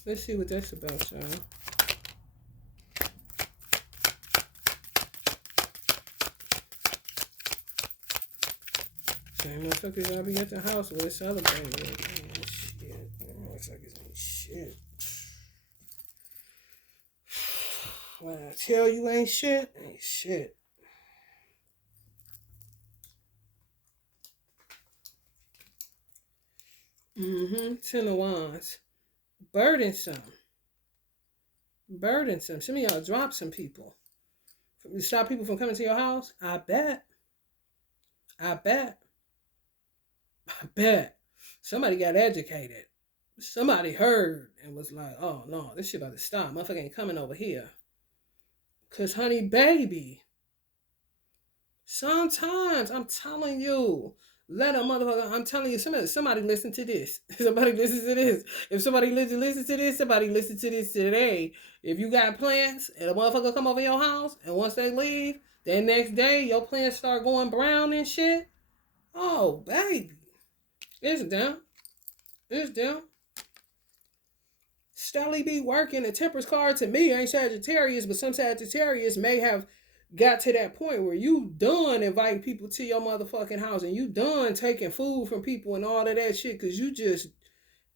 Let's see what that's about, y'all. Same motherfuckers I be at the house with celebrating. Shit. Motherfuckers ain't shit. When I tell you ain't shit, ain't shit. Ten of Wands. Burdensome. Burdensome. Some of y'all drop some people. You stop people from coming to your house? I bet. I bet. I bet. Somebody got educated. Somebody heard and was like, oh no, this shit about to stop. Motherfucker ain't coming over here. Cause honey baby, sometimes I'm telling you, let a motherfucker, I'm telling you, somebody listen to this. Somebody listen to this. If somebody listen to this, somebody listen to this today. If you got plants and a motherfucker come over your house and once they leave, then next day your plants start going brown and shit. Oh baby. It's down. It's down. Stelly be working. The Temperance card to me ain't Sagittarius, but some Sagittarius may have got to that point where you done inviting people to your motherfucking house and you done taking food from people and all of that shit because you just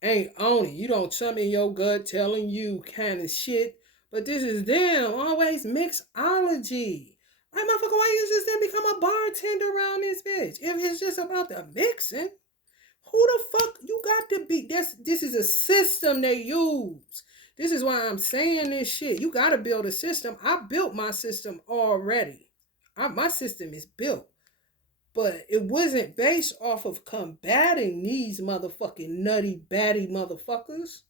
ain't on it. You don't something in your gut telling you kind of shit. But this is them. Always mixology. Like, motherfucker, why you just didn't become a bartender around this bitch? If it's just about the mixing. Who the fuck you got to be? This is a system they use. This is why I'm saying this shit. You got to build a system. I built my system already. My system is built. But it wasn't based off of combating these motherfucking nutty, batty motherfuckers.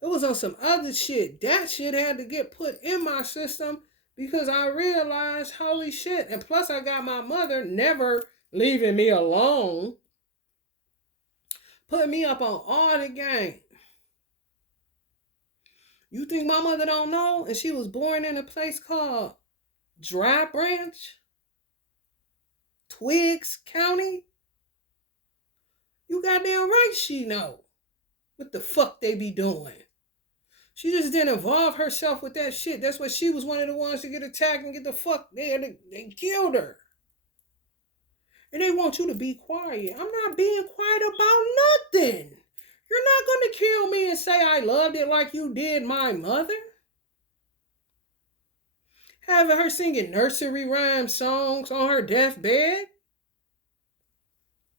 It was on some other shit. That shit had to get put in my system because I realized, holy shit. And plus I got my mother never leaving me alone. Put me up on all the game. You think my mother don't know? And she was born in a place called Dry Branch, Twiggs County. You goddamn right she know what the fuck they be doing. She just didn't involve herself with that shit. That's why she was one of the ones to get attacked and get the fuck there. They killed her. And they want you to be quiet. I'm not being quiet about nothing. You're not going to kill me and say I loved it like you did my mother. Having her singing nursery rhyme songs on her deathbed.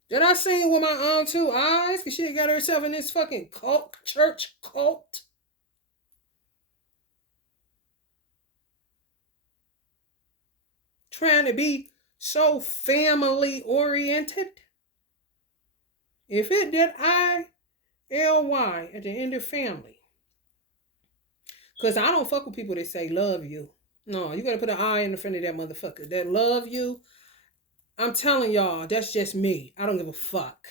Did I sing with my own two eyes? Because she got herself in this fucking cult, church cult. Trying to be so family oriented. If it did I-L-Y at the end of family. Because I don't fuck with people that say love you. No, you gotta put an I in the front of that motherfucker. That love you. I'm telling y'all, that's just me. I don't give a fuck.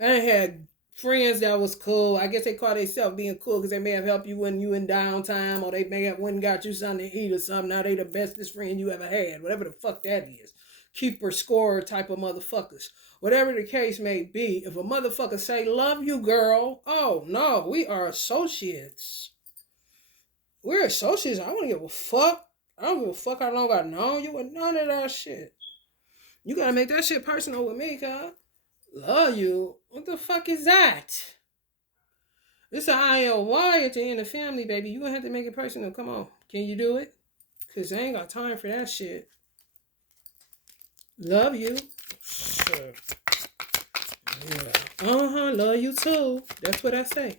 I had friends that was cool. I guess they call themselves being cool because they may have helped you when you in downtime, or they may have went and got you something to eat or something. Now they the bestest friend you ever had. Whatever the fuck that is. Keeper scorer type of motherfuckers. Whatever the case may be, if a motherfucker say, love you, girl. Oh, no, we are associates. We're associates. I don't give a fuck. I don't give a fuck how long I've known you with none of that shit. You gotta make that shit personal with me, cuz. Love you? What the fuck is that? It's an ILY at the end of family, baby. You gonna have to make it personal. Come on. Can you do it? Because I ain't got time for that shit. Love you. Sure. Yeah. Love you too. That's what I say.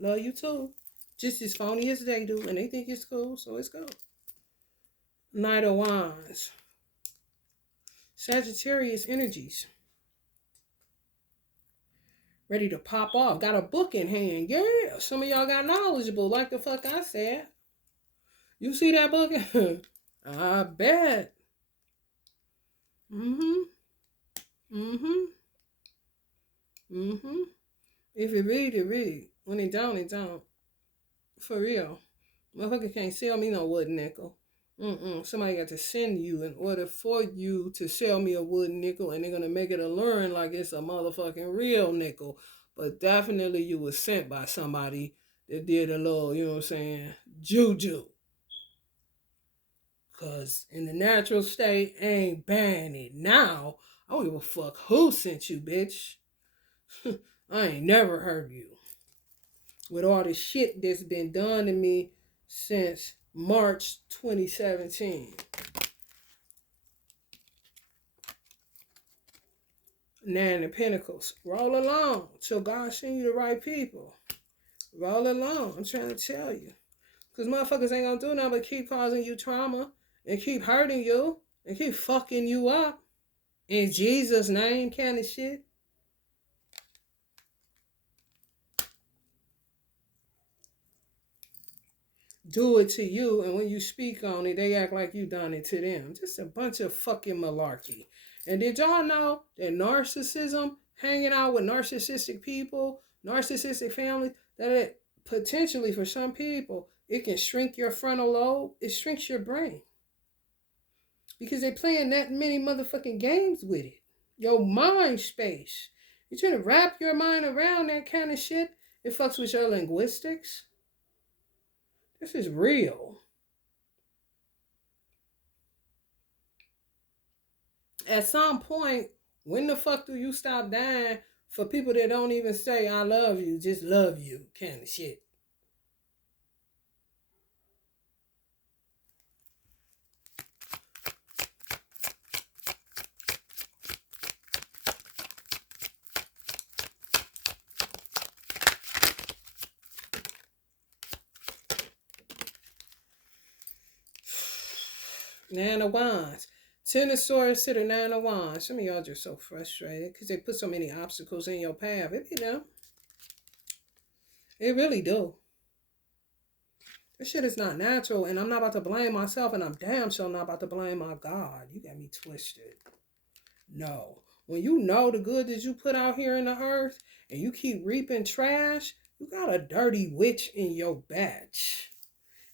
Love you too. Just as phony as they do, and they think it's cool, so it's cool. Knight of Wands. Sagittarius energies. Ready to pop off. Got a book in hand. Yeah, some of y'all got knowledgeable, like the fuck I said. You see that book? I bet. If it read, it read. When it don't, it don't. For real. Motherfucker can't sell me no wooden nickel. Somebody got to send you in order for you to sell me a wooden nickel, and they're going to make it alluring like it's a motherfucking real nickel. But definitely you was sent by somebody that did a little, you know what I'm saying, juju. Cause in the natural state, ain't banned it. Now, I don't give a fuck who sent you, bitch. I ain't never heard you. With all the shit that's been done to me since March 2017. Nine of Pentacles. Roll along till God send you the right people. Roll along. I'm trying to tell you. Because motherfuckers ain't gonna do nothing but keep causing you trauma and keep hurting you and keep fucking you up. In Jesus' name kind of shit. Do it to you, and when you speak on it, they act like you done it to them. Just a bunch of fucking malarkey. And did y'all know that narcissism, hanging out with narcissistic people, narcissistic families, that it potentially for some people, it can shrink your frontal lobe. It shrinks your brain. Because they playing that many motherfucking games with it. Your mind space. You're trying to wrap your mind around that kind of shit. It fucks with your linguistics. This is real. At some point, when the fuck do you stop dying for people that don't even say I love you, just love you kind of shit? Nine of Wands. Ten of Swords to the Nine of Wands. Some of y'all just so frustrated because they put so many obstacles in your path. It be them. It really do. This shit is not natural, and I'm not about to blame myself, and I'm damn sure not about to blame my God. You got me twisted. No. When you know the good that you put out here in the earth, and you keep reaping trash, you got a dirty witch in your batch.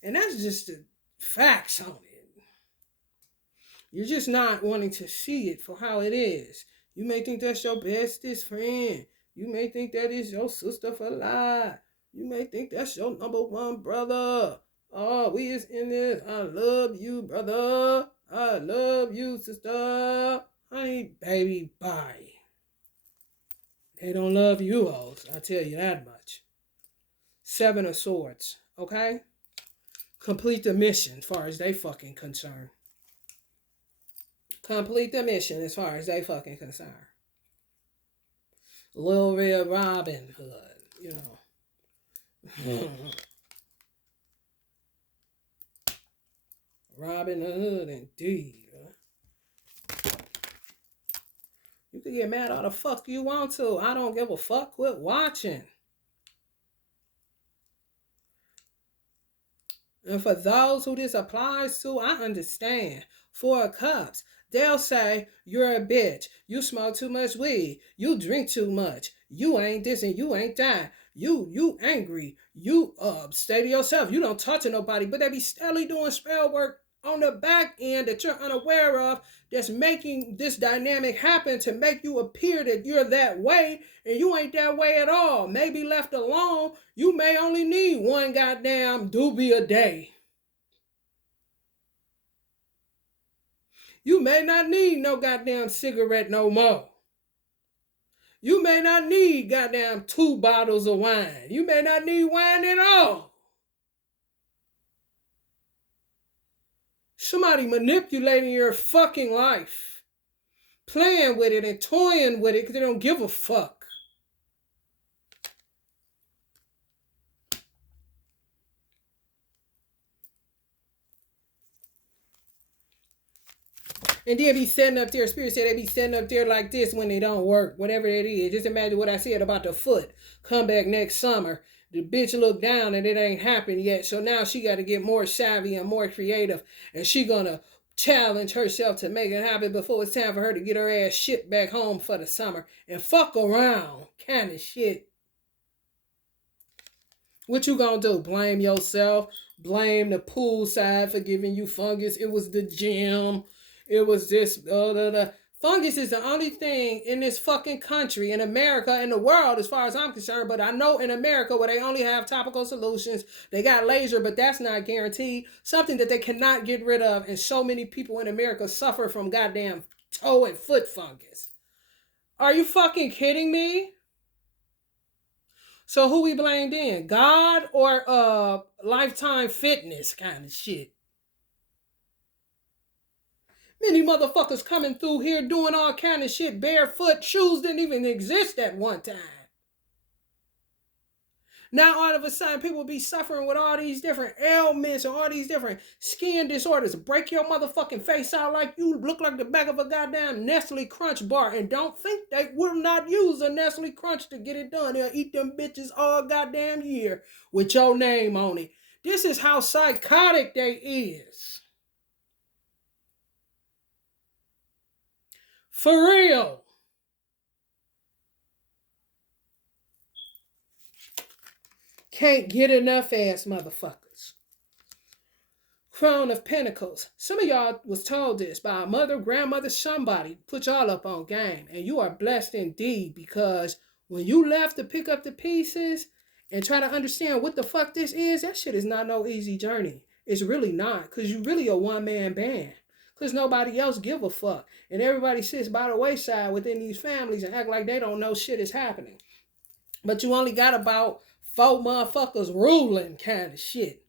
And that's just the facts on it. You're just not wanting to see it for how it is. You may think that's your bestest friend. You may think that is your sister for life. You may think that's your number one brother. Oh, we is in this. I love you, brother. I love you, sister. Honey, baby, bye. They don't love you, hoes. I tell you that much. Seven of Swords, okay? Complete the mission as far as they fucking concerned. Complete the mission as far as they fucking concerned. Little Red Robin Hood, you know. Robin Hood, indeed. You can get mad all the fuck you want to. I don't give a fuck. Quit watching. And for those who this applies to, I understand. Four of Cups. They'll say, you're a bitch. You smoke too much weed. You drink too much. You ain't this and you ain't that. You angry. You stay to yourself. You don't talk to nobody. But they be steadily doing spell work on the back end that you're unaware of, that's making this dynamic happen to make you appear that you're that way, and you ain't that way at all. Maybe left alone, you may only need one goddamn doobie a day. You may not need no goddamn cigarette no more. You may not need goddamn 2 bottles of wine. You may not need wine at all. Somebody manipulating your fucking life. Playing with it and toying with it because they don't give a fuck. And then be setting up there, Spirit said they be setting up there like this when they don't work, whatever it is. Just imagine what I said about the foot. Come back next summer. The bitch look down and it ain't happened yet. So now she got to get more savvy and more creative. And she going to challenge herself to make it happen before it's time for her to get her ass shipped back home for the summer. And fuck around kind of shit. What you gonna do? Blame yourself? Blame the poolside for giving you fungus? It was the gym. It was this, Fungus is the only thing in this fucking country, in America, in the world, as far as I'm concerned. But I know in America where they only have topical solutions, they got laser, but that's not guaranteed. Something that they cannot get rid of. And so many people in America suffer from goddamn toe and foot fungus. Are you fucking kidding me? So who we blamed in? God or Lifetime Fitness kind of shit? Many motherfuckers coming through here doing all kind of shit barefoot. Shoes didn't even exist at one time. Now all of a sudden people be suffering with all these different ailments and all these different skin disorders. Break your motherfucking face out like you look like the back of a goddamn Nestle Crunch bar. And don't think they will not use a Nestle Crunch to get it done. They'll eat them bitches all goddamn year with your name on it. This is how psychotic they is. For real. Can't get enough ass motherfuckers. Crown of Pentacles. Some of y'all was told this by a mother, grandmother, somebody. Put y'all up on game. And you are blessed indeed, because when you left to pick up the pieces and try to understand what the fuck this is, that shit is not no easy journey. It's really not, because you really a one-man band. Because nobody else give a fuck. And everybody sits by the wayside within these families and act like they don't know shit is happening. But you only got about 4 motherfuckers ruling kind of shit.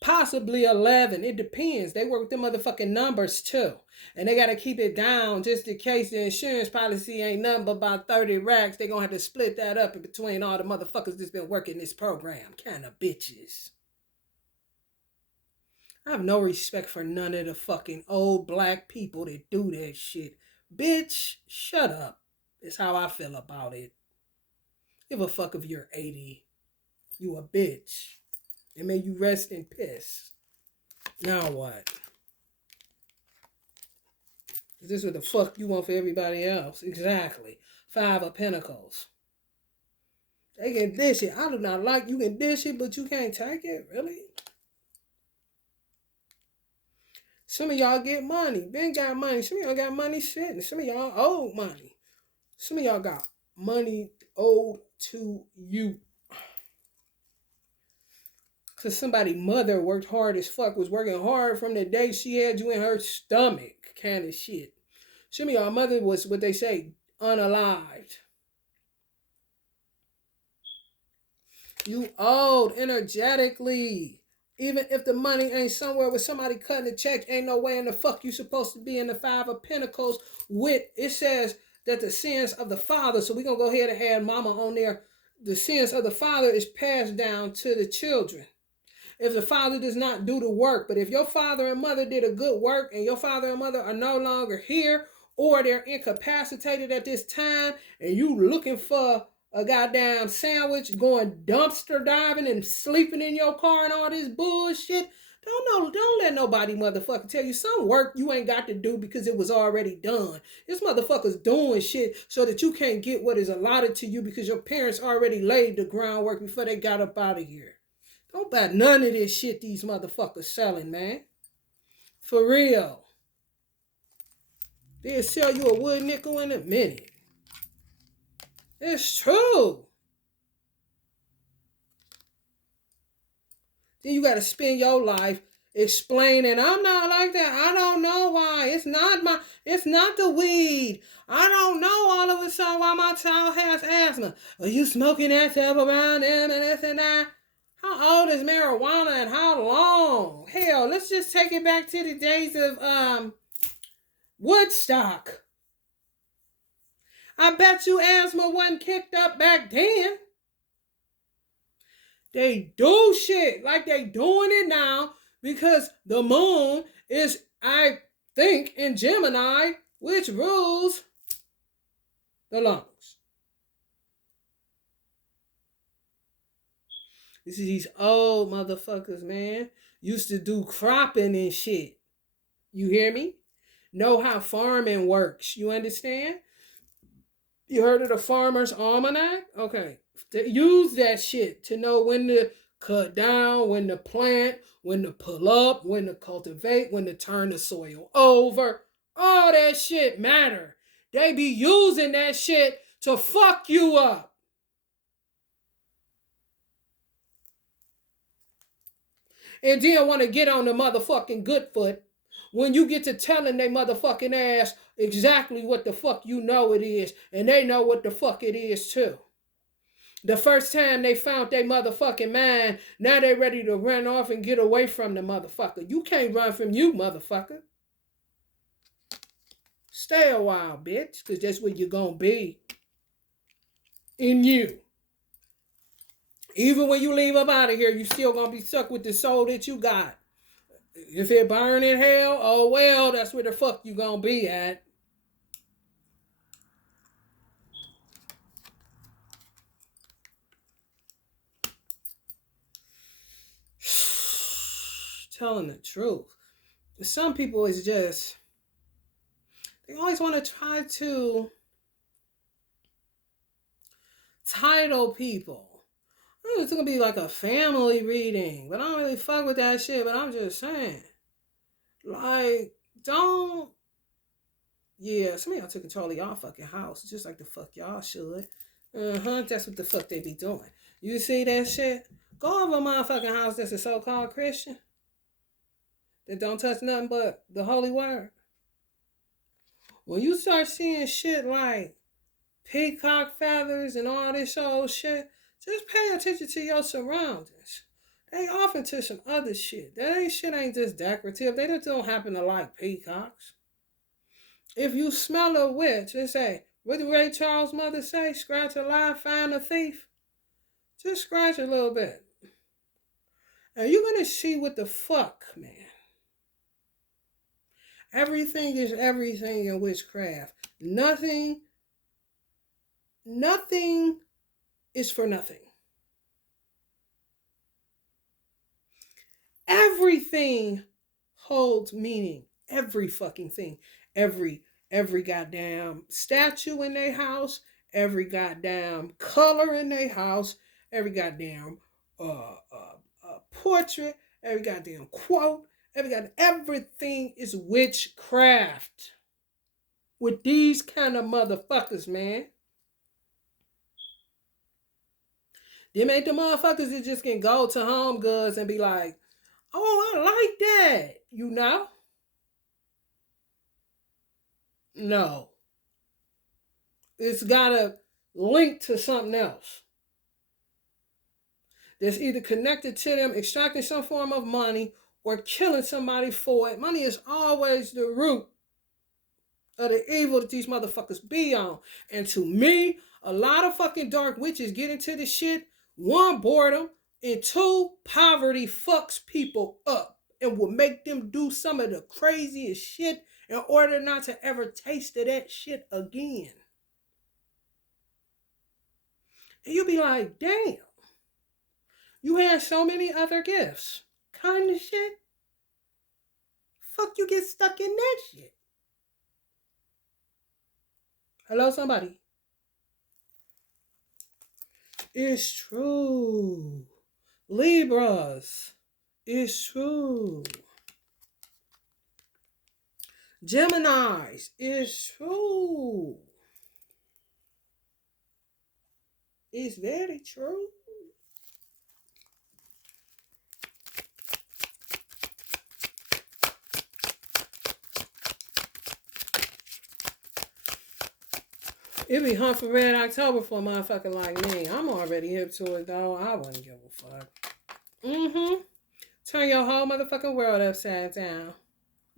Possibly 11. It depends. They work with them motherfucking numbers too. And they got to keep it down just in case the insurance policy ain't nothing but about 30 racks. They going to have to split that up in between all the motherfuckers that's been working this program. Kind of bitches. I have no respect for none of the fucking old black people that do that shit. Bitch, shut up. That's how I feel about it. Give a fuck if you're 80. You a bitch. And may you rest in piss. Now what? Is this what the fuck you want for everybody else? Exactly. 5 of Pentacles. They can dish it. I do not like you can dish it, but you can't take it? Really? Some of y'all get money. Ben got money. Some of y'all got money sitting. Some of y'all owe money. Some of y'all got money owed to you. Because somebody's mother worked hard as fuck, was working hard from the day she had you in her stomach, kind of shit. Some of y'all mother was, what they say, unalived. You owed energetically. Even if the money ain't somewhere with somebody cutting the check, ain't no way in the fuck you supposed to be in the 5 of Pentacles with, it says that the sins of the father, so we're going to go ahead and add mama on there. The sins of the father is passed down to the children. If the father does not do the work, but if your father and mother did a good work and your father and mother are no longer here, or they're incapacitated at this time, and you looking for a goddamn sandwich, going dumpster diving and sleeping in your car and all this bullshit, don't let nobody motherfucker tell you some work you ain't got to do because it was already done. This motherfucker's doing shit so that you can't get what is allotted to you because your parents already laid the groundwork before they got up out of here. Don't buy none of this shit these motherfuckers selling, man. For real. They'll sell you a wood nickel in a minute. It's true. Then you got to spend your life explaining, I'm not like that. I don't know why. It's not the weed. I don't know all of a sudden why my child has asthma. Are you smoking that stuff around them and this and that? How old is marijuana and how long? Hell, let's just take it back to the days of Woodstock. I bet you asthma wasn't kicked up back then. They do shit like they doing it now because the moon is, I think, in Gemini, which rules the lungs. This is these old motherfuckers, man. Used to do cropping and shit. You hear me? Know how farming works. You understand? You heard of the Farmer's Almanac? Okay. Use that shit to know when to cut down, when to plant, when to pull up, when to cultivate, when to turn the soil over. All that shit matter. They be using that shit to fuck you up. And then want to get on the motherfucking good foot when you get to telling they motherfucking ass exactly what the fuck you know it is, and they know what the fuck it is too. The first time they found their motherfucking mind, now they ready to run off and get away from the motherfucker. You can't run from you, motherfucker. Stay a while, bitch, because that's where you're gonna be. In you. Even when you leave up out of here, you still gonna be stuck with the soul that you got. If it burn in hell, oh well, that's where the fuck you gonna be at. Telling the truth. Some people is just, they always want to try to title people. It's gonna be like a family reading, but I don't really fuck with that shit. But I'm just saying, like, don't. Yeah, some of y'all took control of y'all fucking house, just like the fuck y'all should. That's what the fuck they be doing. You see that shit? Go over a motherfucking house that's a so-called Christian that don't touch nothing but the holy word. When you start seeing shit like peacock feathers and all this old shit, just pay attention to your surroundings. They off into some other shit. Shit ain't just decorative. They just don't happen to like peacocks. If you smell a witch, they say, what did Ray Charles' mother say? Scratch a lie, find a thief. Just scratch a little bit. And you're gonna see what the fuck, man. Everything is everything in witchcraft. Nothing is for nothing. Everything holds meaning. Every fucking thing. Every goddamn statue in their house, every goddamn color in their house, every goddamn portrait, every goddamn quote, everything is witchcraft. With these kind of motherfuckers, man. Them ain't the motherfuckers that just can go to Home Goods and be like, oh, I like that. You know? No. It's got to link to something else that's either connected to them extracting some form of money or killing somebody for it. Money is always the root of the evil that these motherfuckers be on. And to me, a lot of fucking dark witches get into this shit. One, boredom, and two, poverty fucks people up and will make them do some of the craziest shit in order not to ever taste of that shit again. And you'll be like, damn, you had so many other gifts. Kind of shit. Fuck, you get stuck in that shit. Hello, somebody. It's true. Libras. It's true. Geminis. It's true. It's very true. It be Hunt for Red October for a motherfucker like me. I'm already hip to it, though. I wouldn't give a fuck. Turn your whole motherfucking world upside down.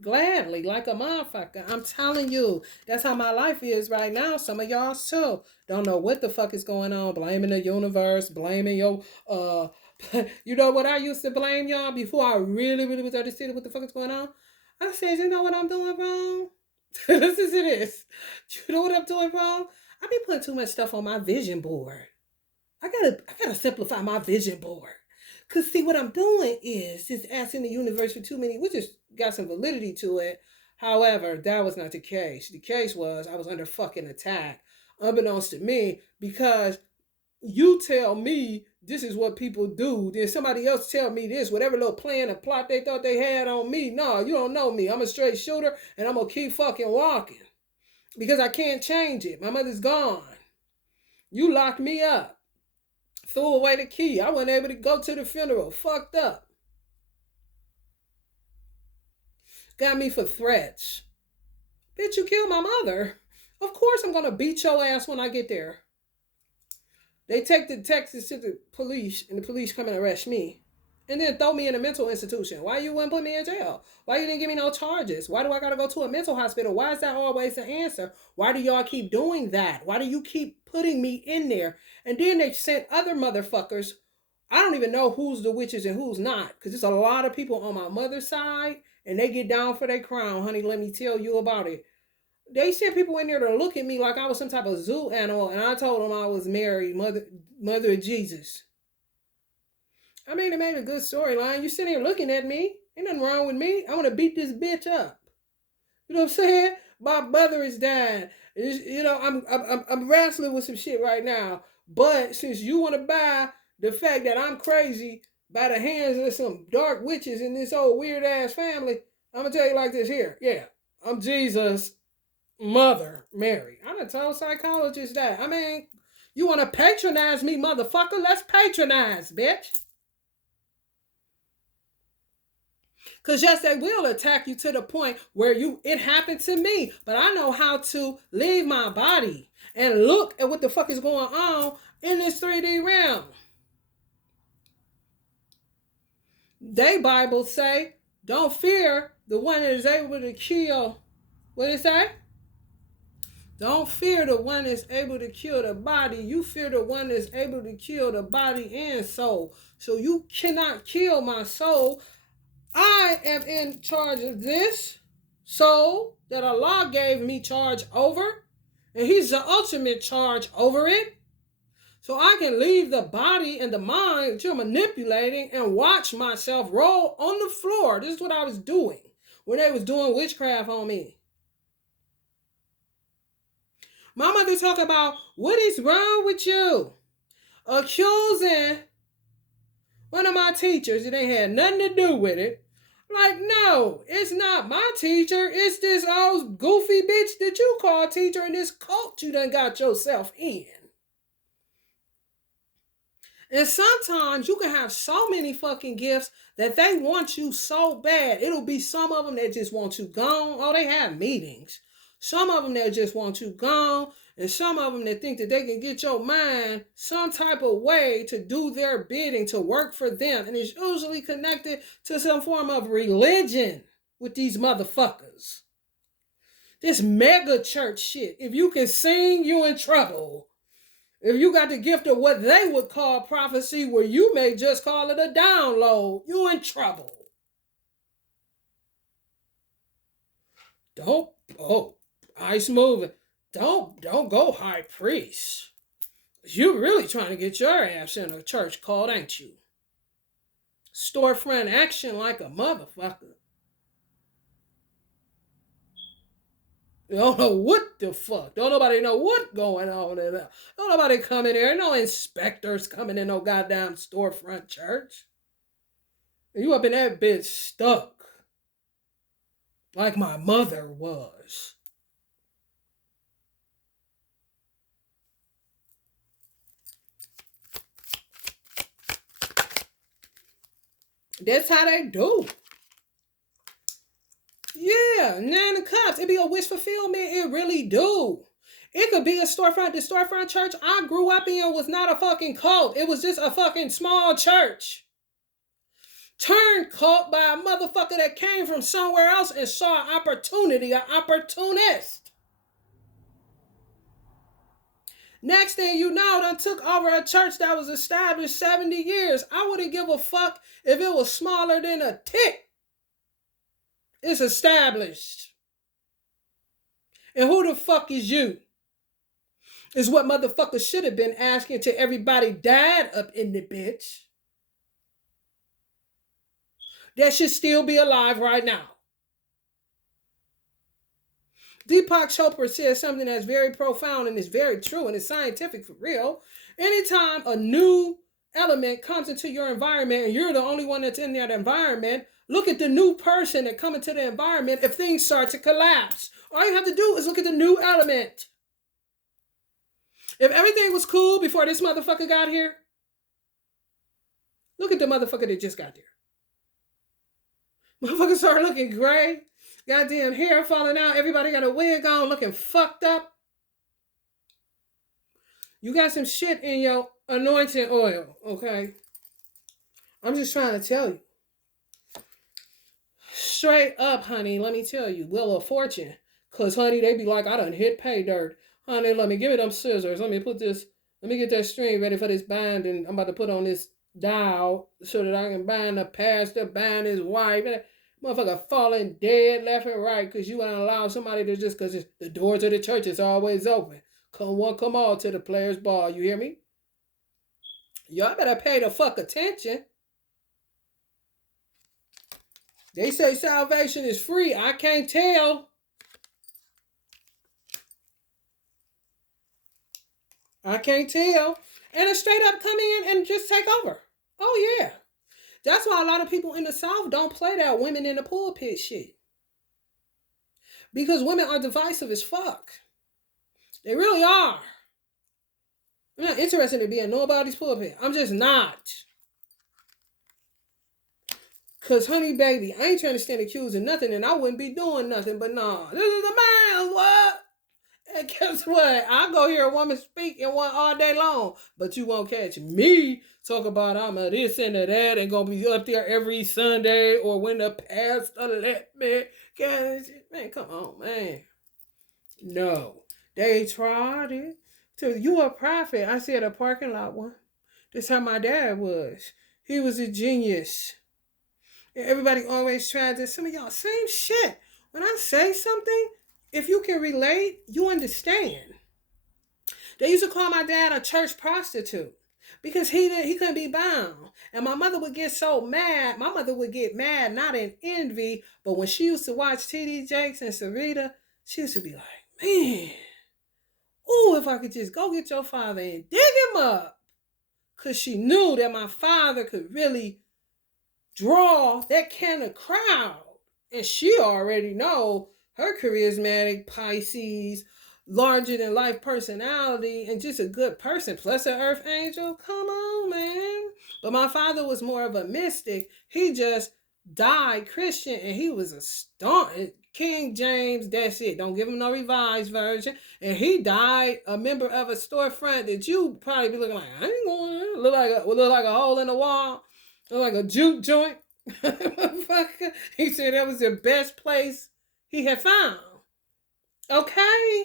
Gladly, like a motherfucker. I'm telling you, that's how my life is right now. Some of y'all too. Don't know what the fuck is going on. Blaming the universe, blaming your, you know what I used to blame y'all before I really was understanding what the fuck is going on? I said, you know what I'm doing wrong? This is it. You know what I'm doing wrong? I be putting too much stuff on my vision board. I gotta simplify my vision board. Cause see what I'm doing is just asking the universe for too many, which just got some validity to it. However, that was not the case. The case was I was under fucking attack, unbeknownst to me, because you tell me this is what people do. Then somebody else tell me this, whatever little plan or plot they thought they had on me. No, you don't know me. I'm a straight shooter and I'm going to keep fucking walking because I can't change it. My mother's gone. You locked me up. Threw away the key. I wasn't able to go to the funeral. Fucked up. Got me for threats. Bitch, you killed my mother. Of course I'm going to beat your ass when I get there. They take the Texas to the police, and the police come and arrest me. And then throw me in a mental institution. Why you wouldn't put me in jail? Why you didn't give me no charges? Why do I got to go to a mental hospital? Why is that always the answer? Why do y'all keep doing that? Why do you keep putting me in there? And then they sent other motherfuckers. I don't even know who's the witches and who's not. Because there's a lot of people on my mother's side. And they get down for their crown. Honey, let me tell you about it. They sent people in there to look at me like I was some type of zoo animal, and I told them I was Mary, mother of Jesus. I mean, it made a good storyline. You sitting here looking at me. Ain't nothing wrong with me. I want to beat this bitch up. You know what I'm saying? My brother is dying. You know, I'm wrestling with some shit right now. But since you want to buy the fact that I'm crazy by the hands of some dark witches in this old weird ass family, I'm gonna tell you like this here. Yeah, I'm Jesus. Mother Mary. I done told psychologists that. I mean, you want to patronize me, motherfucker? Let's patronize, bitch. Because yes, they will attack you to the point where it happened to me. But I know how to leave my body and look at what the fuck is going on in this 3D realm. They Bible say, don't fear the one that is able to kill. What did it say? Don't fear the one that's able to kill the body. You fear the one that's able to kill the body and soul. So you cannot kill my soul. I am in charge of this soul that Allah gave me charge over. And He's the ultimate charge over it. So I can leave the body and the mind that you're manipulating and watch myself roll on the floor. This is what I was doing when they was doing witchcraft on me. My mother talk about, what is wrong with you? Accusing one of my teachers and they had nothing to do with it. Like, no, it's not my teacher. It's this old goofy bitch that you call teacher in this cult you done got yourself in. And sometimes you can have so many fucking gifts that they want you so bad. It'll be some of them that just want you gone. Oh, they have meetings. Some of them that just want you gone, and some of them that think that they can get your mind some type of way to do their bidding, to work for them. And it's usually connected to some form of religion with these motherfuckers. This mega church shit. If you can sing, you in trouble. If you got the gift of what they would call prophecy, where you may just call it a download, you in trouble. Ice moving. Don't go high priest. You really trying to get your ass in a church called, ain't you? Storefront action like a motherfucker. You don't know what the fuck. Don't nobody know what's going on in there. Don't nobody come in there. No inspectors coming in no goddamn storefront church. You up in that bitch stuck. Like my mother was. That's how they do. Yeah, 9 of Cups. It be a wish fulfillment. It really do. It could be a storefront. The storefront church I grew up in was not a fucking cult. It was just a fucking small church. Turned cult by a motherfucker that came from somewhere else and saw an opportunity, an opportunist. Next thing you know, done took over a church that was established 70 years. I wouldn't give a fuck if it was smaller than a tick. It's established. And who the fuck is you? Is what motherfuckers should have been asking till everybody died up in the bitch. That should still be alive right now. Deepak Chopra says something that's very profound and is very true and it's scientific for real. Anytime a new element comes into your environment and you're the only one that's in that environment, look at the new person that come into the environment if things start to collapse. All you have to do is look at the new element. If everything was cool before this motherfucker got here, look at the motherfucker that just got there. Motherfucker started looking gray. Goddamn hair falling out. Everybody got a wig on looking fucked up. You got some shit in your anointing oil, okay? I'm just trying to tell you. Straight up, honey, let me tell you. Wheel of Fortune. Because, honey, they be like, I done hit pay dirt. Honey, let me give me them scissors. Let me get that string ready for this binding. I'm about to put on this dial so that I can bind the pastor, bind his wife. Motherfucker falling dead left and right because you won't allow somebody to just, because the doors of the church is always open. Come one, come all to the players' ball. You hear me? Y'all better pay the fuck attention. They say salvation is free. I can't tell. I can't tell. And it straight up come in and just take over. Oh, yeah. That's why a lot of people in the South don't play that women in the pulpit shit. Because women are divisive as fuck. They really are. I'm not interested in being nobody's pulpit. I'm just not. Because, honey, baby, I ain't trying to stand accused of nothing, and I wouldn't be doing nothing, but nah. This is the man, what? And guess what? I go hear a woman speak in one all day long, but you won't catch me talk about I'm a this and a that and gonna be up there every Sunday or when the pastor let me. Man, come on, man. No. They tried it. So you a prophet. I said a parking lot one. That's how my dad was. He was a genius. And everybody always tried to. Some of y'all, same shit. When I say something, if you can relate, you understand. They used to call my dad a church prostitute because he couldn't be bound. And my mother would get so mad. My mother would get mad, not in envy, but when she used to watch T.D. Jakes and Sarita, she used to be like, man, oh, if I could just go get your father and dig him up. Because she knew that my father could really draw that kind of crowd. And she already know her charismatic Pisces, larger than life personality, and just a good person, plus an earth angel. Come on, man. But my father was more of a mystic. He just died Christian, and he was a staunch King James. That's it. Don't give him no revised version. And he died a member of a storefront that you probably be looking like, I ain't going there. Look like a hole in the wall. Look like a juke joint. He said that was the best place he had found. Okay.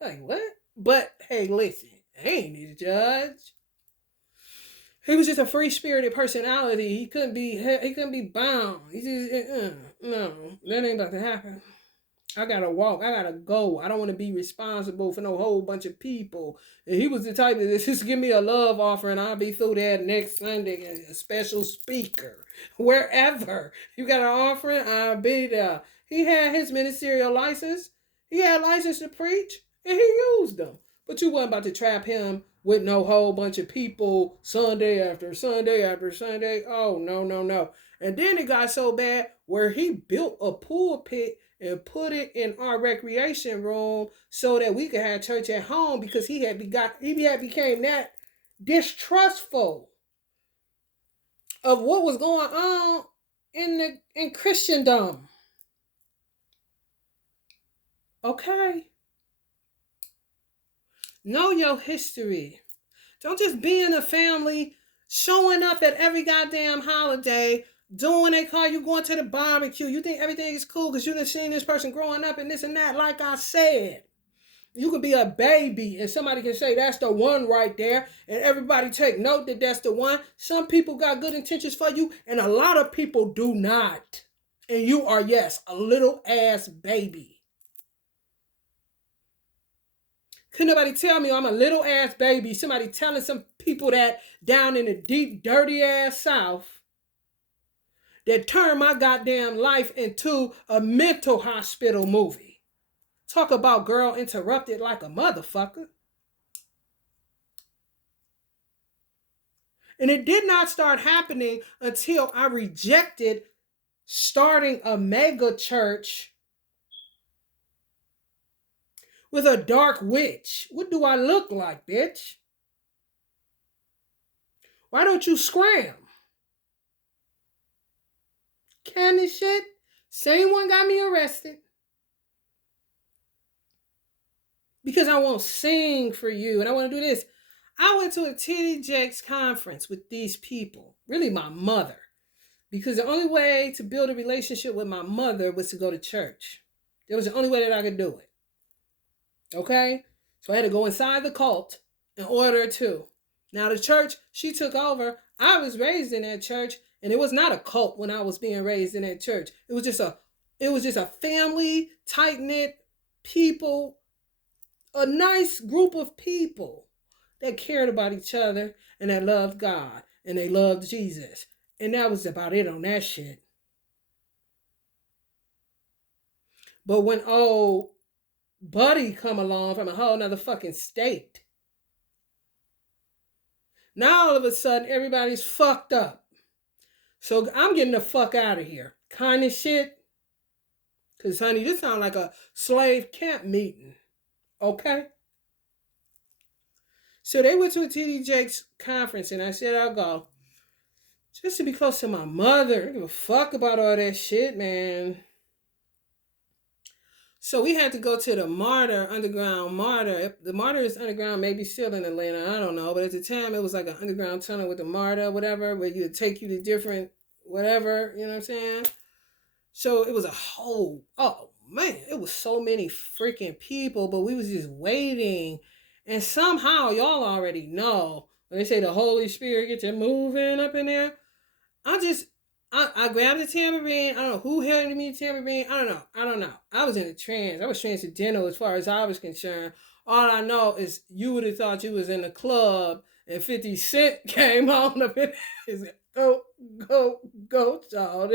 Like, what? But, hey, listen. I ain't need to judge. He was just a free-spirited personality. He couldn't be bound. He just, no, that ain't about to happen. I gotta walk. I gotta go. I don't want to be responsible for no whole bunch of people. And he was the type that just give me a love offering. I'll be through that next Sunday as a special speaker. Wherever you got an offering, I'll be there. He had his ministerial license. He had license to preach, and he used them. But you wasn't about to trap him with no whole bunch of people Sunday after Sunday after Sunday. Oh, no, no, no. And then it got so bad where he built a pulpit and put it in our recreation room so that we could have church at home because he had became that distrustful of what was going on in Christendom. Okay. Know your history. Don't just be in a family showing up at every goddamn holiday, doing they call you going to the barbecue. You think everything is cool because you done seen this person growing up and this and that. Like I said, you could be a baby and somebody can say that's the one right there and everybody take note that that's the one. Some people got good intentions for you and a lot of people do not. And you are, yes, a little ass baby. Couldn't nobody tell me I'm a little ass baby. Somebody telling some people that down in the deep, dirty ass South that turned my goddamn life into a mental hospital movie. Talk about girl interrupted like a motherfucker. And it did not start happening until I rejected starting a mega church with a dark witch. What do I look like, bitch? Why don't you scram? Kind of shit. Same one got me arrested. Because I won't sing for you and I want to do this. I went to a TD Jakes conference with these people, really my mother, because the only way to build a relationship with my mother was to go to church. It was the only way that I could do it. Okay? So I had to go inside the cult in order to. Now the church she took over, I was raised in that church, and it was not a cult when I was being raised in that church. It was just a family, tight-knit people, a nice group of people that cared about each other and that loved God and they loved Jesus. And that was about it on that shit. But when old Buddy come along from a whole nother fucking state, now all of a sudden everybody's fucked up. So I'm getting the fuck out of here. Kind of shit. Because, honey, this sounds like a slave camp meeting. Okay? So they went to a TD Jakes conference, and I said I'll go. Just to be close to my mother. I don't give a fuck about all that shit, man. So we had to go to the MARTA, underground MARTA. The MARTA is underground, maybe still in Atlanta, I don't know. But at the time, it was like an underground tunnel with the MARTA, whatever, where you would take you to different whatever, you know what I'm saying? So it was a whole, oh man, it was so many freaking people, but we was just waiting. And somehow, y'all already know, when they say the Holy Spirit gets you moving up in there, I grabbed the tambourine. I don't know who handed me the tambourine. I don't know. I was in a trance. I was transcendental as far as I was concerned. All I know is you would have thought you was in a club and 50 Cent came on up in there. Go, child.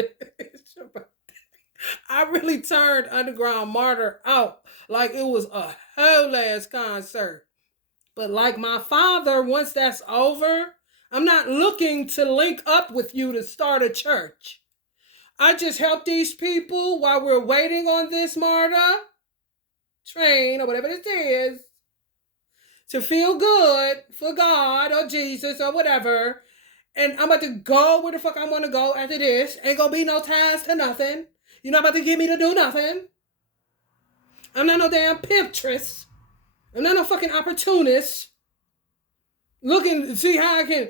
I really turned Underground MARTA out like it was a whole ass concert. But like my father, once that's over, I'm not looking to link up with you to start a church. I just help these people while we're waiting on this MARTA train or whatever it is to feel good for God or Jesus or whatever. And I'm about to go where the fuck I want to go after this. Ain't gonna be no ties to nothing. You're not about to get me to do nothing. I'm not no damn pimptress. I'm not no fucking opportunist. Looking to see how I can,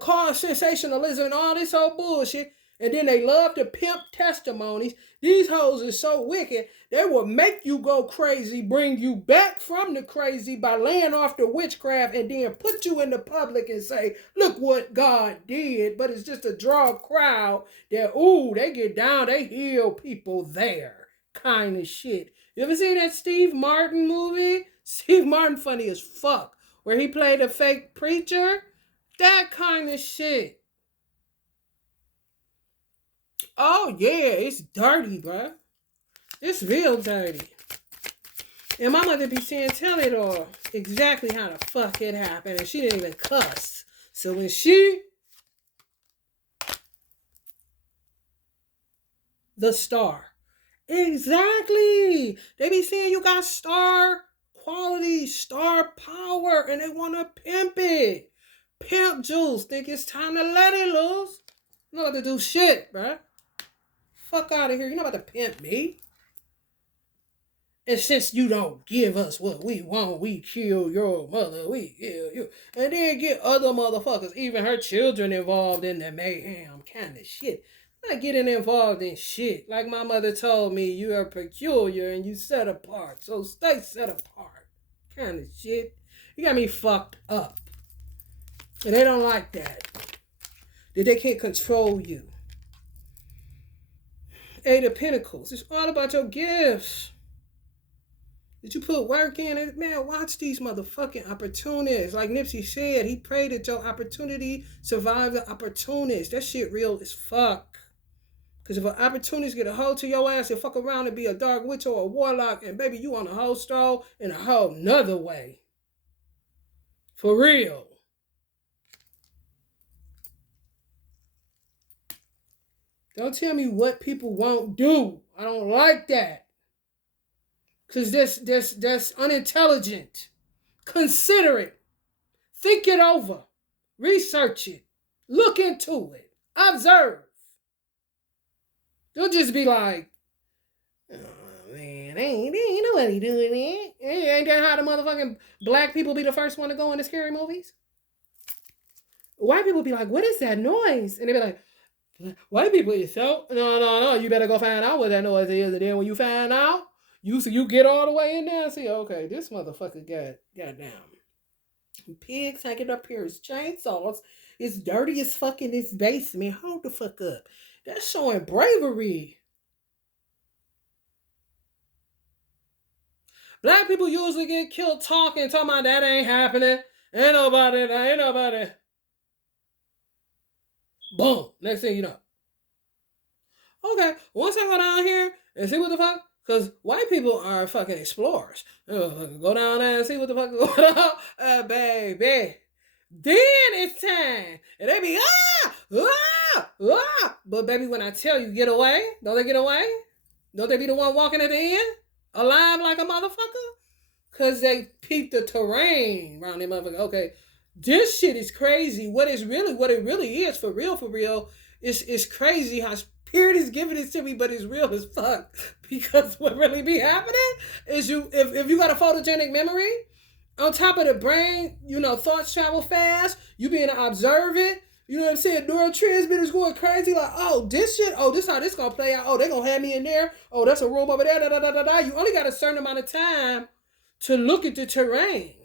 cause sensationalism and all this old bullshit. And then they love to pimp testimonies. These hoes are so wicked, they will make you go crazy, bring you back from the crazy by laying off the witchcraft and then put you in the public and say, look what God did. But it's just to draw a crowd that, they get down, they heal people there. Kind of shit. You ever seen that Steve Martin movie? Steve Martin funny as fuck. Where he played a fake preacher? That kind of shit. Oh, yeah, it's dirty, bruh. It's real dirty. And my mother be saying, tell it all exactly how the fuck it happened. And she didn't even cuss. So when the star. Exactly. They be saying you got star quality, star power, and they want to pimp it. Pimp Jules think it's time to let it loose. You know what to do shit, bruh. Fuck out of here. You're not about to pimp me. And since you don't give us what we want, we kill your mother, we kill you. And then get other motherfuckers, even her children, involved in the mayhem kind of shit. I'm not getting involved in shit. Like my mother told me, you are peculiar and you set apart. So stay set apart. Kind of shit. You got me fucked up. And they don't like that. That they can't control you. Eight of Pentacles. It's all about your gifts. Did you put work in it? Man, watch these motherfucking opportunists. Like Nipsey said, he prayed that your opportunity survive the opportunist. That shit real as fuck. Because if an opportunist get a hold to your ass, you'll fuck around and be a dark witch or a warlock, and baby, you on a whole stroll in a whole nother way. For real. Don't tell me what people won't do. I don't like that. Because that's unintelligent. Consider it. Think it over. Research it. Look into it. Observe. Don't just be like, oh man, ain't nobody doing that. Ain't that how the motherfucking black people be the first one to go into scary movies? White people be like, what is that noise? And they be like, white people is so no. You better go find out what that noise is, and then when you find out, you get all the way in there and see, okay, this motherfucker got down. Pigs taking up here his chainsaws. It's dirty as fuck in this basement. Hold the fuck up. That's showing bravery. Black people usually get killed talking about that ain't happening. Ain't nobody. Boom. Next thing you know. Okay, once I go down here and see what the fuck, because white people are fucking explorers. Go down there and see what the fuck is going on, baby. Then it's time. And they be, But baby, when I tell you, get away, don't they get away? Don't they be the one walking at the end? Alive like a motherfucker? Because they peep the terrain around them motherfucker. Okay, this shit is crazy. What it really is, for real, is crazy how Spirit is giving it to me, but it's real as fuck. Because what really be happening is if you got a photogenic memory, on top of the brain, thoughts travel fast, you being observant, you know what I'm saying? Neurotransmitters going crazy, like, oh, this shit, oh, this how this gonna play out, oh, they gonna have me in there, oh, that's a room over there, da. You only got a certain amount of time to look at the terrain.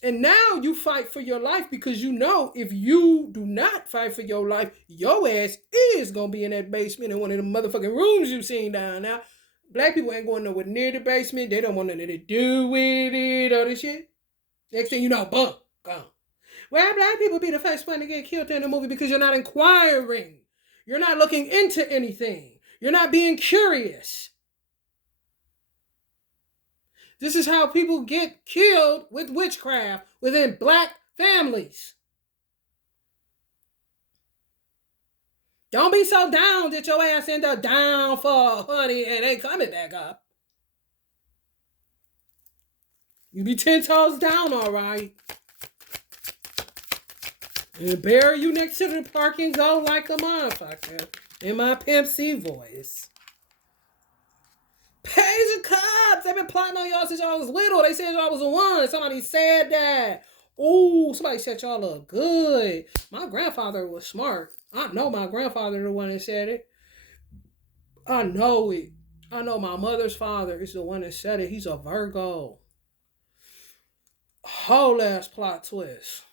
And now you fight for your life because if you do not fight for your life, your ass is gonna be in that basement in one of the motherfucking rooms you've seen down now. Black people ain't going nowhere near the basement. They don't want nothing to do with it, all this shit. Next thing you know, boom, gone. Well, black people be the first one to get killed in the movie because you're not inquiring. You're not looking into anything. You're not being curious. This is how people get killed with witchcraft within black families. Don't be so down that your ass end up down for honey and ain't coming back up. You be 10 toes down, all right. And bury you next to the park and go like a motherfucker. In my Pimp C voice. Page of Cups. They've been plotting on y'all since y'all was little. They said y'all was a one. Somebody said that. Ooh, somebody set y'all up good. My grandfather was smart. I know my grandfather the one that said it. I know it. I know my mother's father is the one that said it. He's a Virgo. Whole ass plot twist.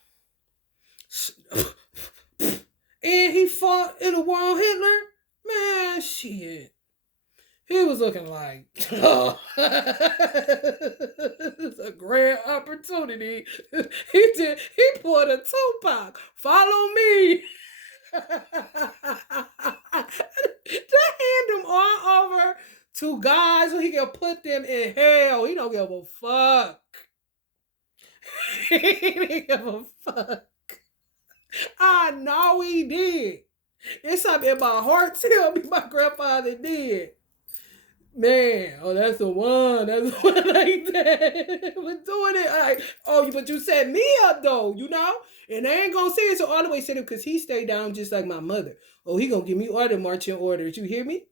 And he fought in a war on Hitler? Man, shit. He was looking like, it's a grand opportunity. He pulled a Tupac. Follow me. To hand them all over to God so he can put them in hell. He don't give a fuck. He didn't give a fuck. I know he did. It's something in my heart tell me my grandfather did. Man, oh, that's the one. That's the one like that. We're doing it. Like, oh, but you set me up though, And they ain't gonna say it so all the way set up because he stayed down just like my mother. Oh, he gonna give me all the marching orders. You hear me?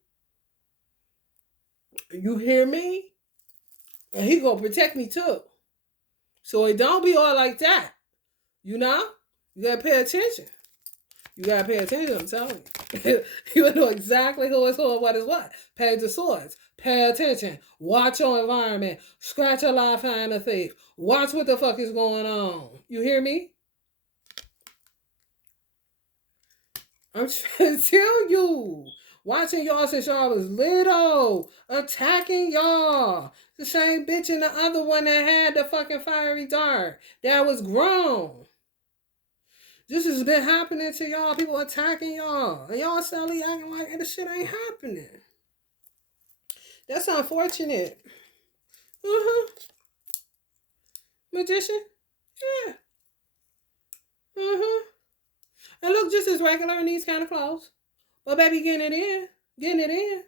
You hear me? And he gonna protect me too. So it don't be all like that. You gotta pay attention. You gotta pay attention, I'm telling you. You know exactly who is who and what is what. Page of Swords. Pay attention. Watch your environment. Scratch a lie, find a thief. Watch what the fuck is going on. You hear me? I'm trying to tell you. Watching y'all since y'all was little. Attacking y'all. The same bitch and the other one that had the fucking fiery dart. That was grown. This has been happening to y'all. People attacking y'all. And y'all suddenly acting like this shit ain't happening. That's unfortunate. Magician? Yeah. And look just as regular in these kind of clothes. Well, baby, getting it in.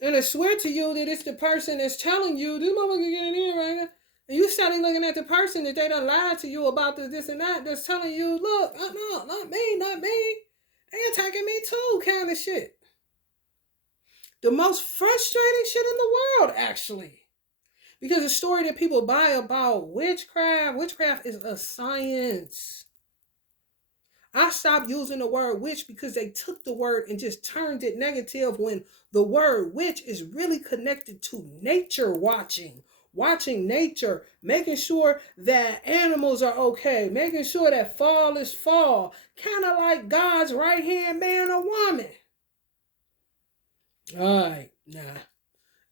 And I swear to you that it's the person that's telling you, this motherfucker getting in right now. And you starting looking at the person that they done lied to you about this and that, that's telling you, look, no, not me, not me. They attacking me too, kind of shit. The most frustrating shit in the world, actually. Because the story that people buy about witchcraft is a science. I stopped using the word witch because they took the word and just turned it negative when the word witch is really connected to nature watching nature, making sure that animals are okay, making sure that fall is fall, kind of like God's right hand man or woman. All right, nah.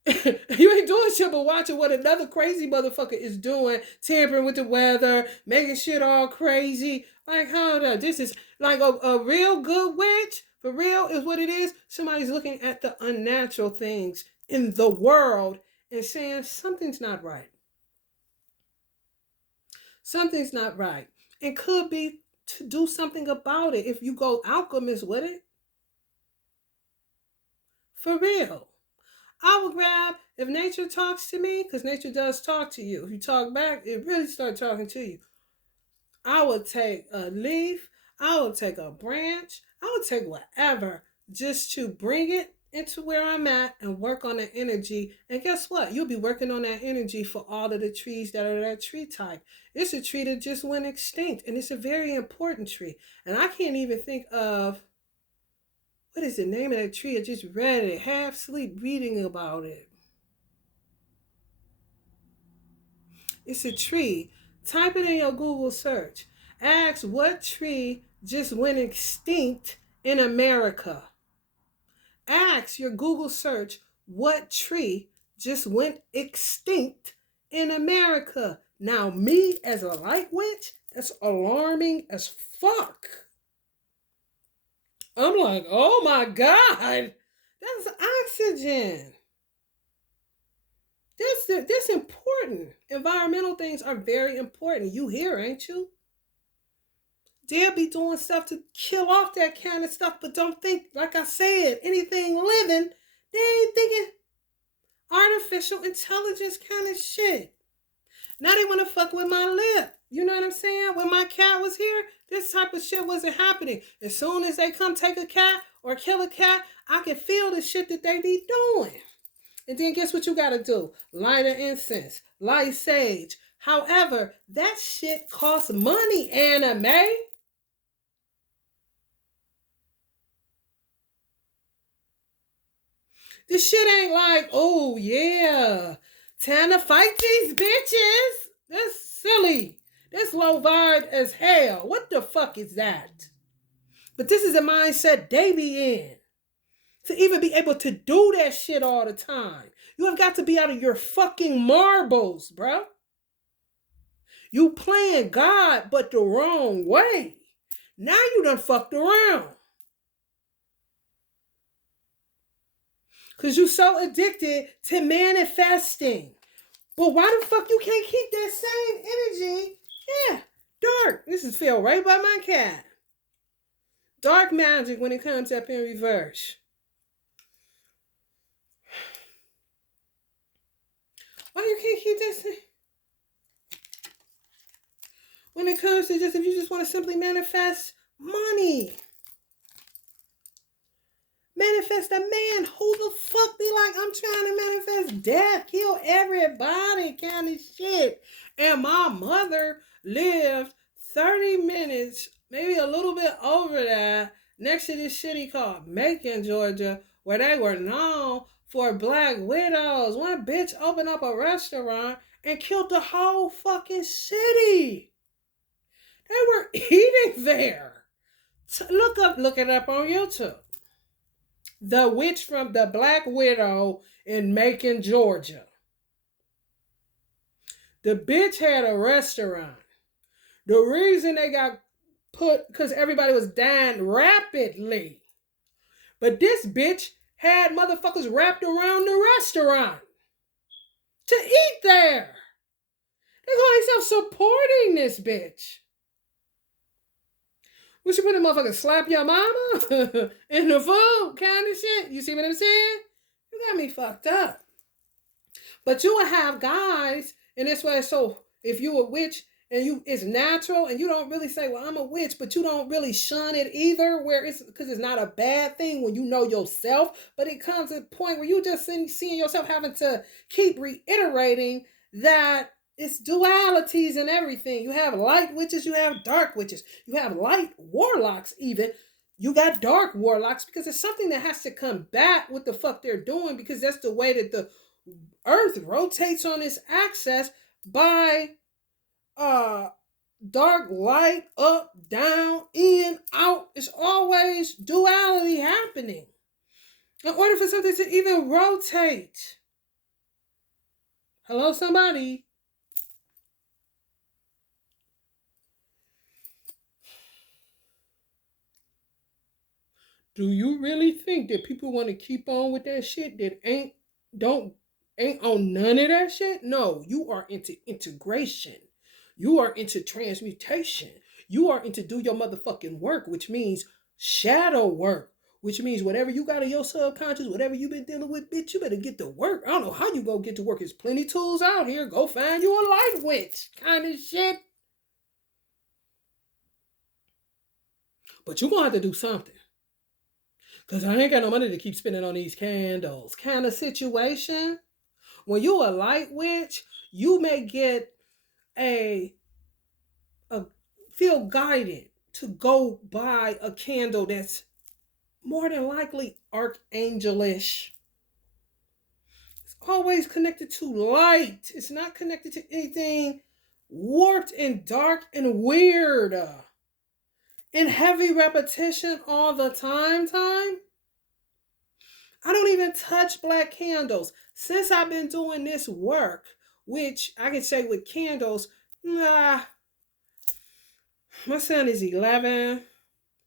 You ain't doing shit but watching what another crazy motherfucker is doing, tampering with the weather, making shit all crazy. Like, hold up, this is like a real good witch, for real, is what it is. Somebody's looking at the unnatural things in the world and saying something's not right. Something's not right. And could be to do something about it if you go alchemist with it. For real. I will grab, if nature talks to me, because nature does talk to you. If you talk back, it really starts talking to you. I would take a leaf, I would take a branch, I would take whatever just to bring it into where I'm at and work on the energy. And guess what? You'll be working on that energy for all of the trees that are that tree type. It's a tree that just went extinct, and it's a very important tree. And I can't even think of, what is the name of that tree? I just read it, half sleep reading about it. It's a tree. Type it in your Google search. Ask what tree just went extinct in America. Ask your Google search what tree just went extinct in America. Now, me as a light witch, that's alarming as fuck. I'm like, oh my God, that's oxygen. That's important. Environmental things are very important. You hear, ain't you? They'll be doing stuff to kill off that kind of stuff, but don't think, like I said, anything living, they ain't thinking artificial intelligence kind of shit. Now they want to fuck with my lip. You know what I'm saying? When my cat was here, this type of shit wasn't happening. As soon as they come take a cat or kill a cat, I can feel the shit that they be doing. And then guess what you gotta do? Light an incense, light sage. However, that shit costs money, Anna May. This shit ain't like, oh yeah, time to fight these bitches. That's silly. That's low vibe as hell. What the fuck is that? But this is a mindset they be in. To even be able to do that shit all the time. You have got to be out of your fucking marbles, bro. You playing God, but the wrong way. Now you done fucked around. Because you so addicted to manifesting. But why the fuck you can't keep that same energy? Yeah, dark. This is feel right by my cat. Dark magic when it comes up in reverse. Why you can't keep this thing? When it comes to just, if you just want to simply manifest money. Manifest a man. Who the fuck be like, I'm trying to manifest death, kill everybody kind of shit. And my mother lived 30 minutes, maybe a little bit over that, next to this city called Macon, Georgia, where they were known for black widows. One bitch opened up a restaurant and killed the whole fucking city. They were eating there. Look it up on YouTube. The witch from the Black Widow in Macon, Georgia. The bitch had a restaurant. The reason they got put, because everybody was dying rapidly. But this bitch had motherfuckers wrapped around the restaurant to eat there. They call themselves supporting this bitch. What you put in motherfucker slap your mama in the food kind of shit? You see what I'm saying? You got me fucked up. But you will have guys, and that's why it's so, if you a witch and you it's natural and you don't really say, well, I'm a witch, but you don't really shun it either, where it's because it's not a bad thing when you know yourself, but it comes to a point where you just seeing yourself having to keep reiterating that it's dualities and everything. You have light witches, you have dark witches, you have light warlocks even. You got dark warlocks because it's something that has to combat what the fuck they're doing, because that's the way that the earth rotates on its axis by dark, light, up, down, in, out. It's always duality happening in order for something to even rotate. Hello, somebody. Do you really think that people want to keep on with that shit that ain't on none of that shit? No, you are into integration. You are into transmutation. You are into do your motherfucking work, which means shadow work, which means whatever you got in your subconscious, whatever you've been dealing with, bitch, you better get to work. I don't know how you go get to work. There's plenty tools out here. Go find you a light witch kind of shit. But you're going to have to do something. Because I ain't got no money to keep spending on these candles kind of situation. When you a light witch, you may get a feel guided to go buy a candle that's more than likely archangelish. It's always connected to light. It's not connected to anything warped and dark and weird. In heavy repetition all the time. I don't even touch black candles. Since I've been doing this work, which I can say with candles, my son is 11.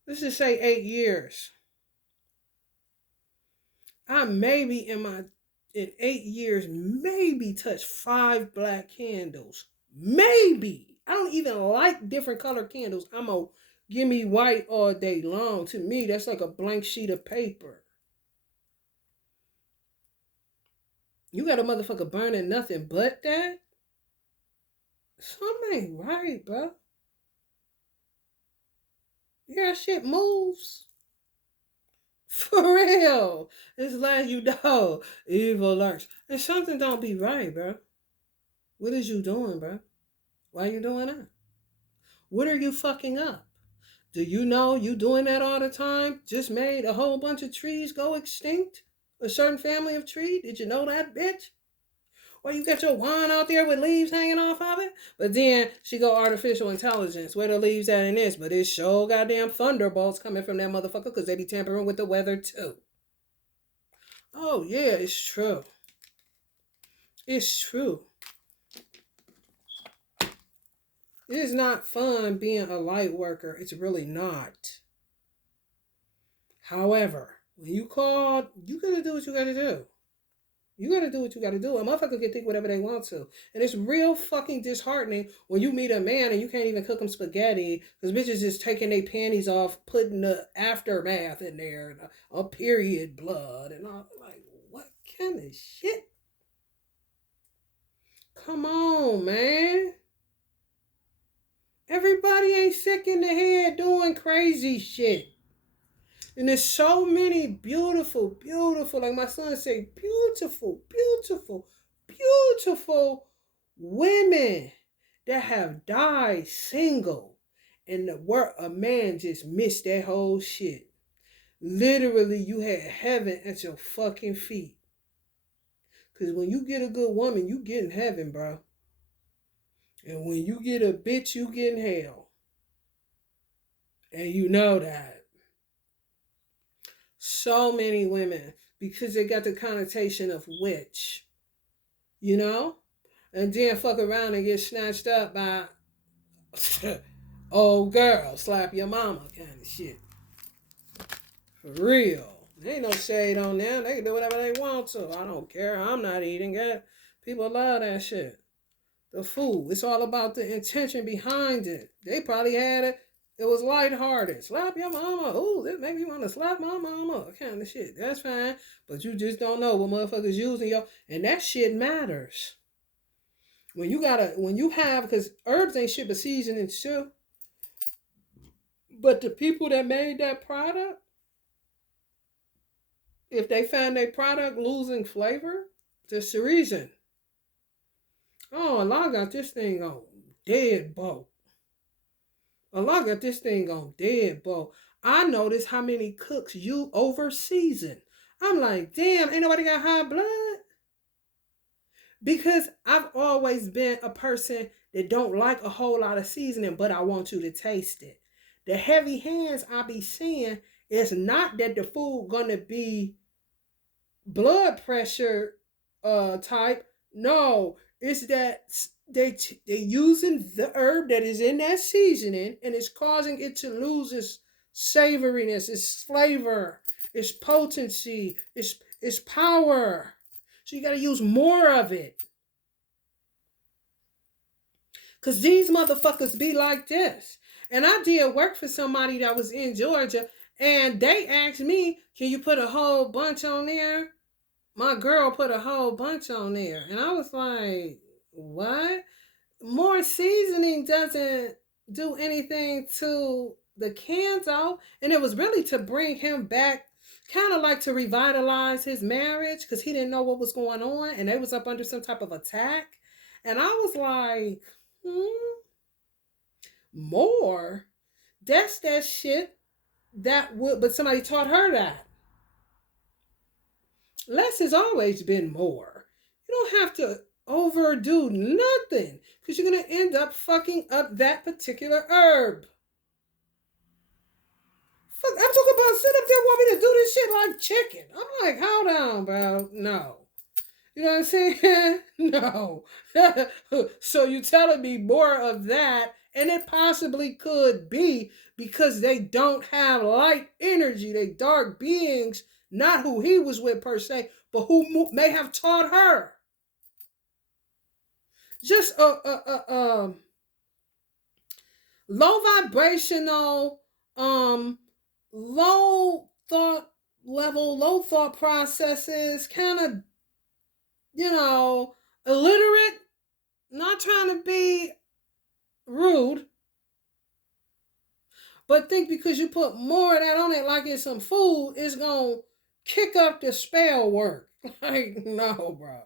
Let's just say 8 years. I maybe in 8 years, maybe touched 5 black candles. Maybe. I don't even like different color candles. I'm a give me white all day long. To me, that's like a blank sheet of paper. You got a motherfucker burning nothing but that? Something ain't right, bro. Yeah, shit moves. For real. It's like you know, evil lurks. And something don't be right, bro. What is you doing, bro? Why you doing that? What are you fucking up? Do you know you doing that all the time just made a whole bunch of trees go extinct? A certain family of tree? Did you know that, bitch? Or you got your wand out there with leaves hanging off of it? But then she go artificial intelligence. Where the leaves at in this? But it's sure goddamn thunderbolts coming from that motherfucker because they be tampering with the weather too. Oh yeah, it's true. It's true. It is not fun being a light worker. It's really not. However, when you call, you gotta do what you gotta do. You gotta do what you gotta do. A motherfucker can think whatever they want to. And it's real fucking disheartening when you meet a man and you can't even cook them spaghetti because bitches just taking their panties off, putting the aftermath in there, and a period blood, and all. Like, what kind of shit? Come on, man. Everybody ain't sick in the head doing crazy shit. And there's so many beautiful, like my son say, beautiful women that have died single. And a man just missed that whole shit. Literally, you had heaven at your fucking feet. Because when you get a good woman, you get in heaven, bro. And when you get a bitch, you get in hell. And you know that. So many women, because they got the connotation of witch. You know? And then fuck around and get snatched up by old girl, slap your mama kind of shit. For real. There ain't no shade on them. They can do whatever they want to. I don't care. I'm not eating it. People love that shit. The food. It's all about the intention behind it. They probably had it. It was lighthearted. Slap your mama. Oh, this make me want to slap my mama. Kind of shit. That's fine. But you just don't know what motherfuckers using your, and that shit matters. When you have, because herbs ain't shit but seasonings too. But the people that made that product, if they find their product losing flavor, there's a reason. Oh, Allah got this thing on dead boat. Allah got this thing on dead boat. I notice how many cooks you over season. I'm like, damn, ain't nobody got high blood? Because I've always been a person that don't like a whole lot of seasoning, but I want you to taste it. The heavy hands I be seeing is not that the food gonna be blood pressure type. No, it's that they using the herb that is in that seasoning and it's causing it to lose its savoriness, its flavor, its potency, its power. So you got to use more of it. Because these motherfuckers be like this. And I did work for somebody that was in Georgia, and they asked me, can you put a whole bunch on there? My girl put a whole bunch on there. And I was like, what? More seasoning doesn't do anything to the Kanzo. And it was really to bring him back, kind of like to revitalize his marriage, because he didn't know what was going on and they was up under some type of attack. And I was like, more? That's that shit that would, but somebody taught her that. Less has always been more. You don't have to overdo nothing because you're going to end up fucking up that particular herb. Fuck, I'm talking about sit up there want me to do this shit like chicken. I'm like, hold on, bro. No. You know what I'm saying? No. So you telling me more of that, and it possibly could be because they don't have light energy. They dark beings, not who he was with per se, but who may have taught her. Just low vibrational, low thought level, low thought processes, kind of, illiterate, not trying to be rude, but think because you put more of that on it like it's some food, it's going to kick up the spell work. Like, no, bro.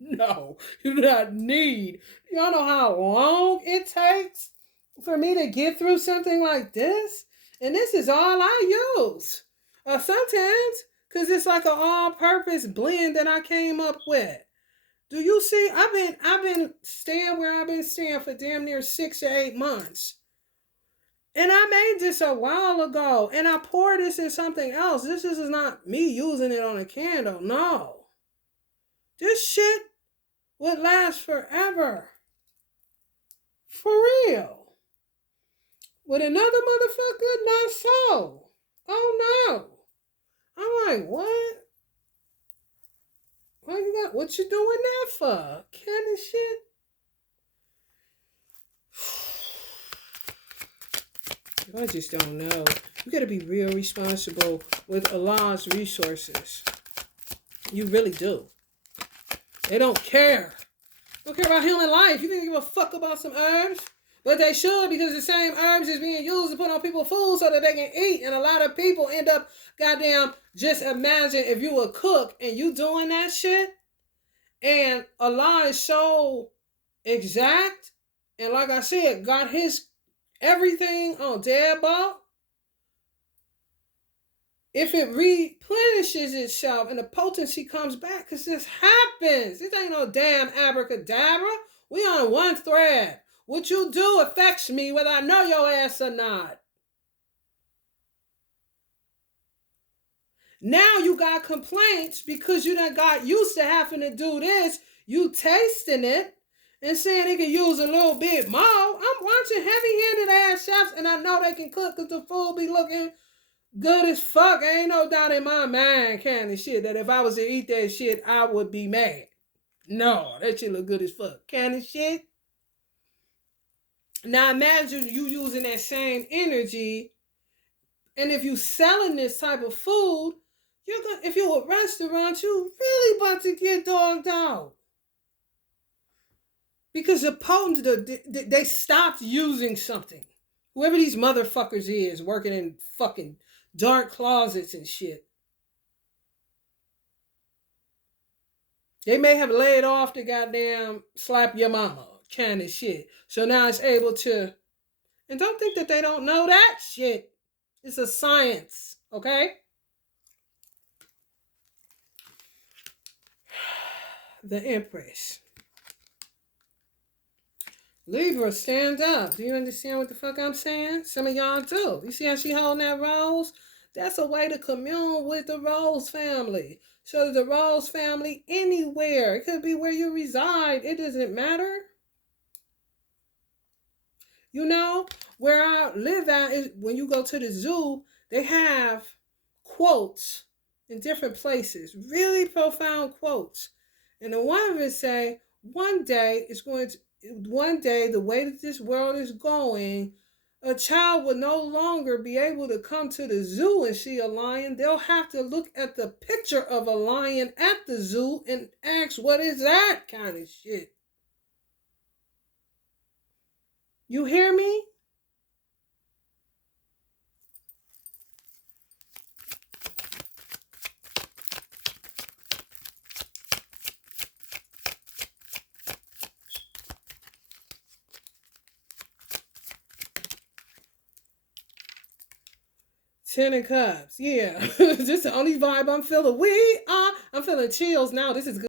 No, you do not need. Y'all know how long it takes for me to get through something like this? And this is all I use. Sometimes, because it's like an all-purpose blend that I came up with. Do you see? I've been staying where I've been staying for damn near 6 or 8 months. And I made this a while ago. And I poured this in something else. This is not me using it on a candle. No. This shit would last forever. For real. With another motherfucker, not so. Oh no. I'm like, what? What you doing that for? Kind of shit. I just don't know. You gotta be real responsible with Allah's resources. You really do. They don't care. They don't care about human life. You think they give a fuck about some herbs? But they should, because the same herbs is being used to put on people's food so that they can eat. And a lot of people end up, goddamn, just imagine if you a cook and you doing that shit. And Allah is so exact. And like I said, got his everything on deadbolt. If it replenishes itself and the potency comes back, because this happens. This ain't no damn abracadabra. We on one thread. What you do affects me whether I know your ass or not. Now you got complaints because you done got used to having to do this. You tasting it and saying they can use a little bit more. I'm watching heavy-handed ass chefs and I know they can cook because the food be looking good as fuck. Ain't no doubt in my mind kind of shit that if I was to eat that shit, I would be mad. No, that shit look good as fuck. Kind of shit. Now imagine you using that same energy, and if you selling this type of food, you're gonna, if you're a restaurant, you really about to get dogged out. Because the potent, they stopped using something. Whoever these motherfuckers is working in fucking dark closets and shit. They may have laid off the goddamn slap your mama kind of shit. So now it's able to, and don't think that they don't know that shit. It's a science, okay? The Empress. Libra, stand up. Do you understand what the fuck I'm saying? Some of y'all do. You see how she holding that rose? That's a way to commune with the Rose family. So the Rose family anywhere. It could be where you reside. It doesn't matter. You know, where I live at is when you go to the zoo, they have quotes in different places. Really profound quotes. And the one of it say, one day the way that this world is going, a child will no longer be able to come to the zoo and see a lion. They'll have to look at the picture of a lion at the zoo and ask, what is that kind of shit? You hear me? Ten of Cups. Yeah. This is the only vibe I'm feeling. I'm feeling chills now. This is good.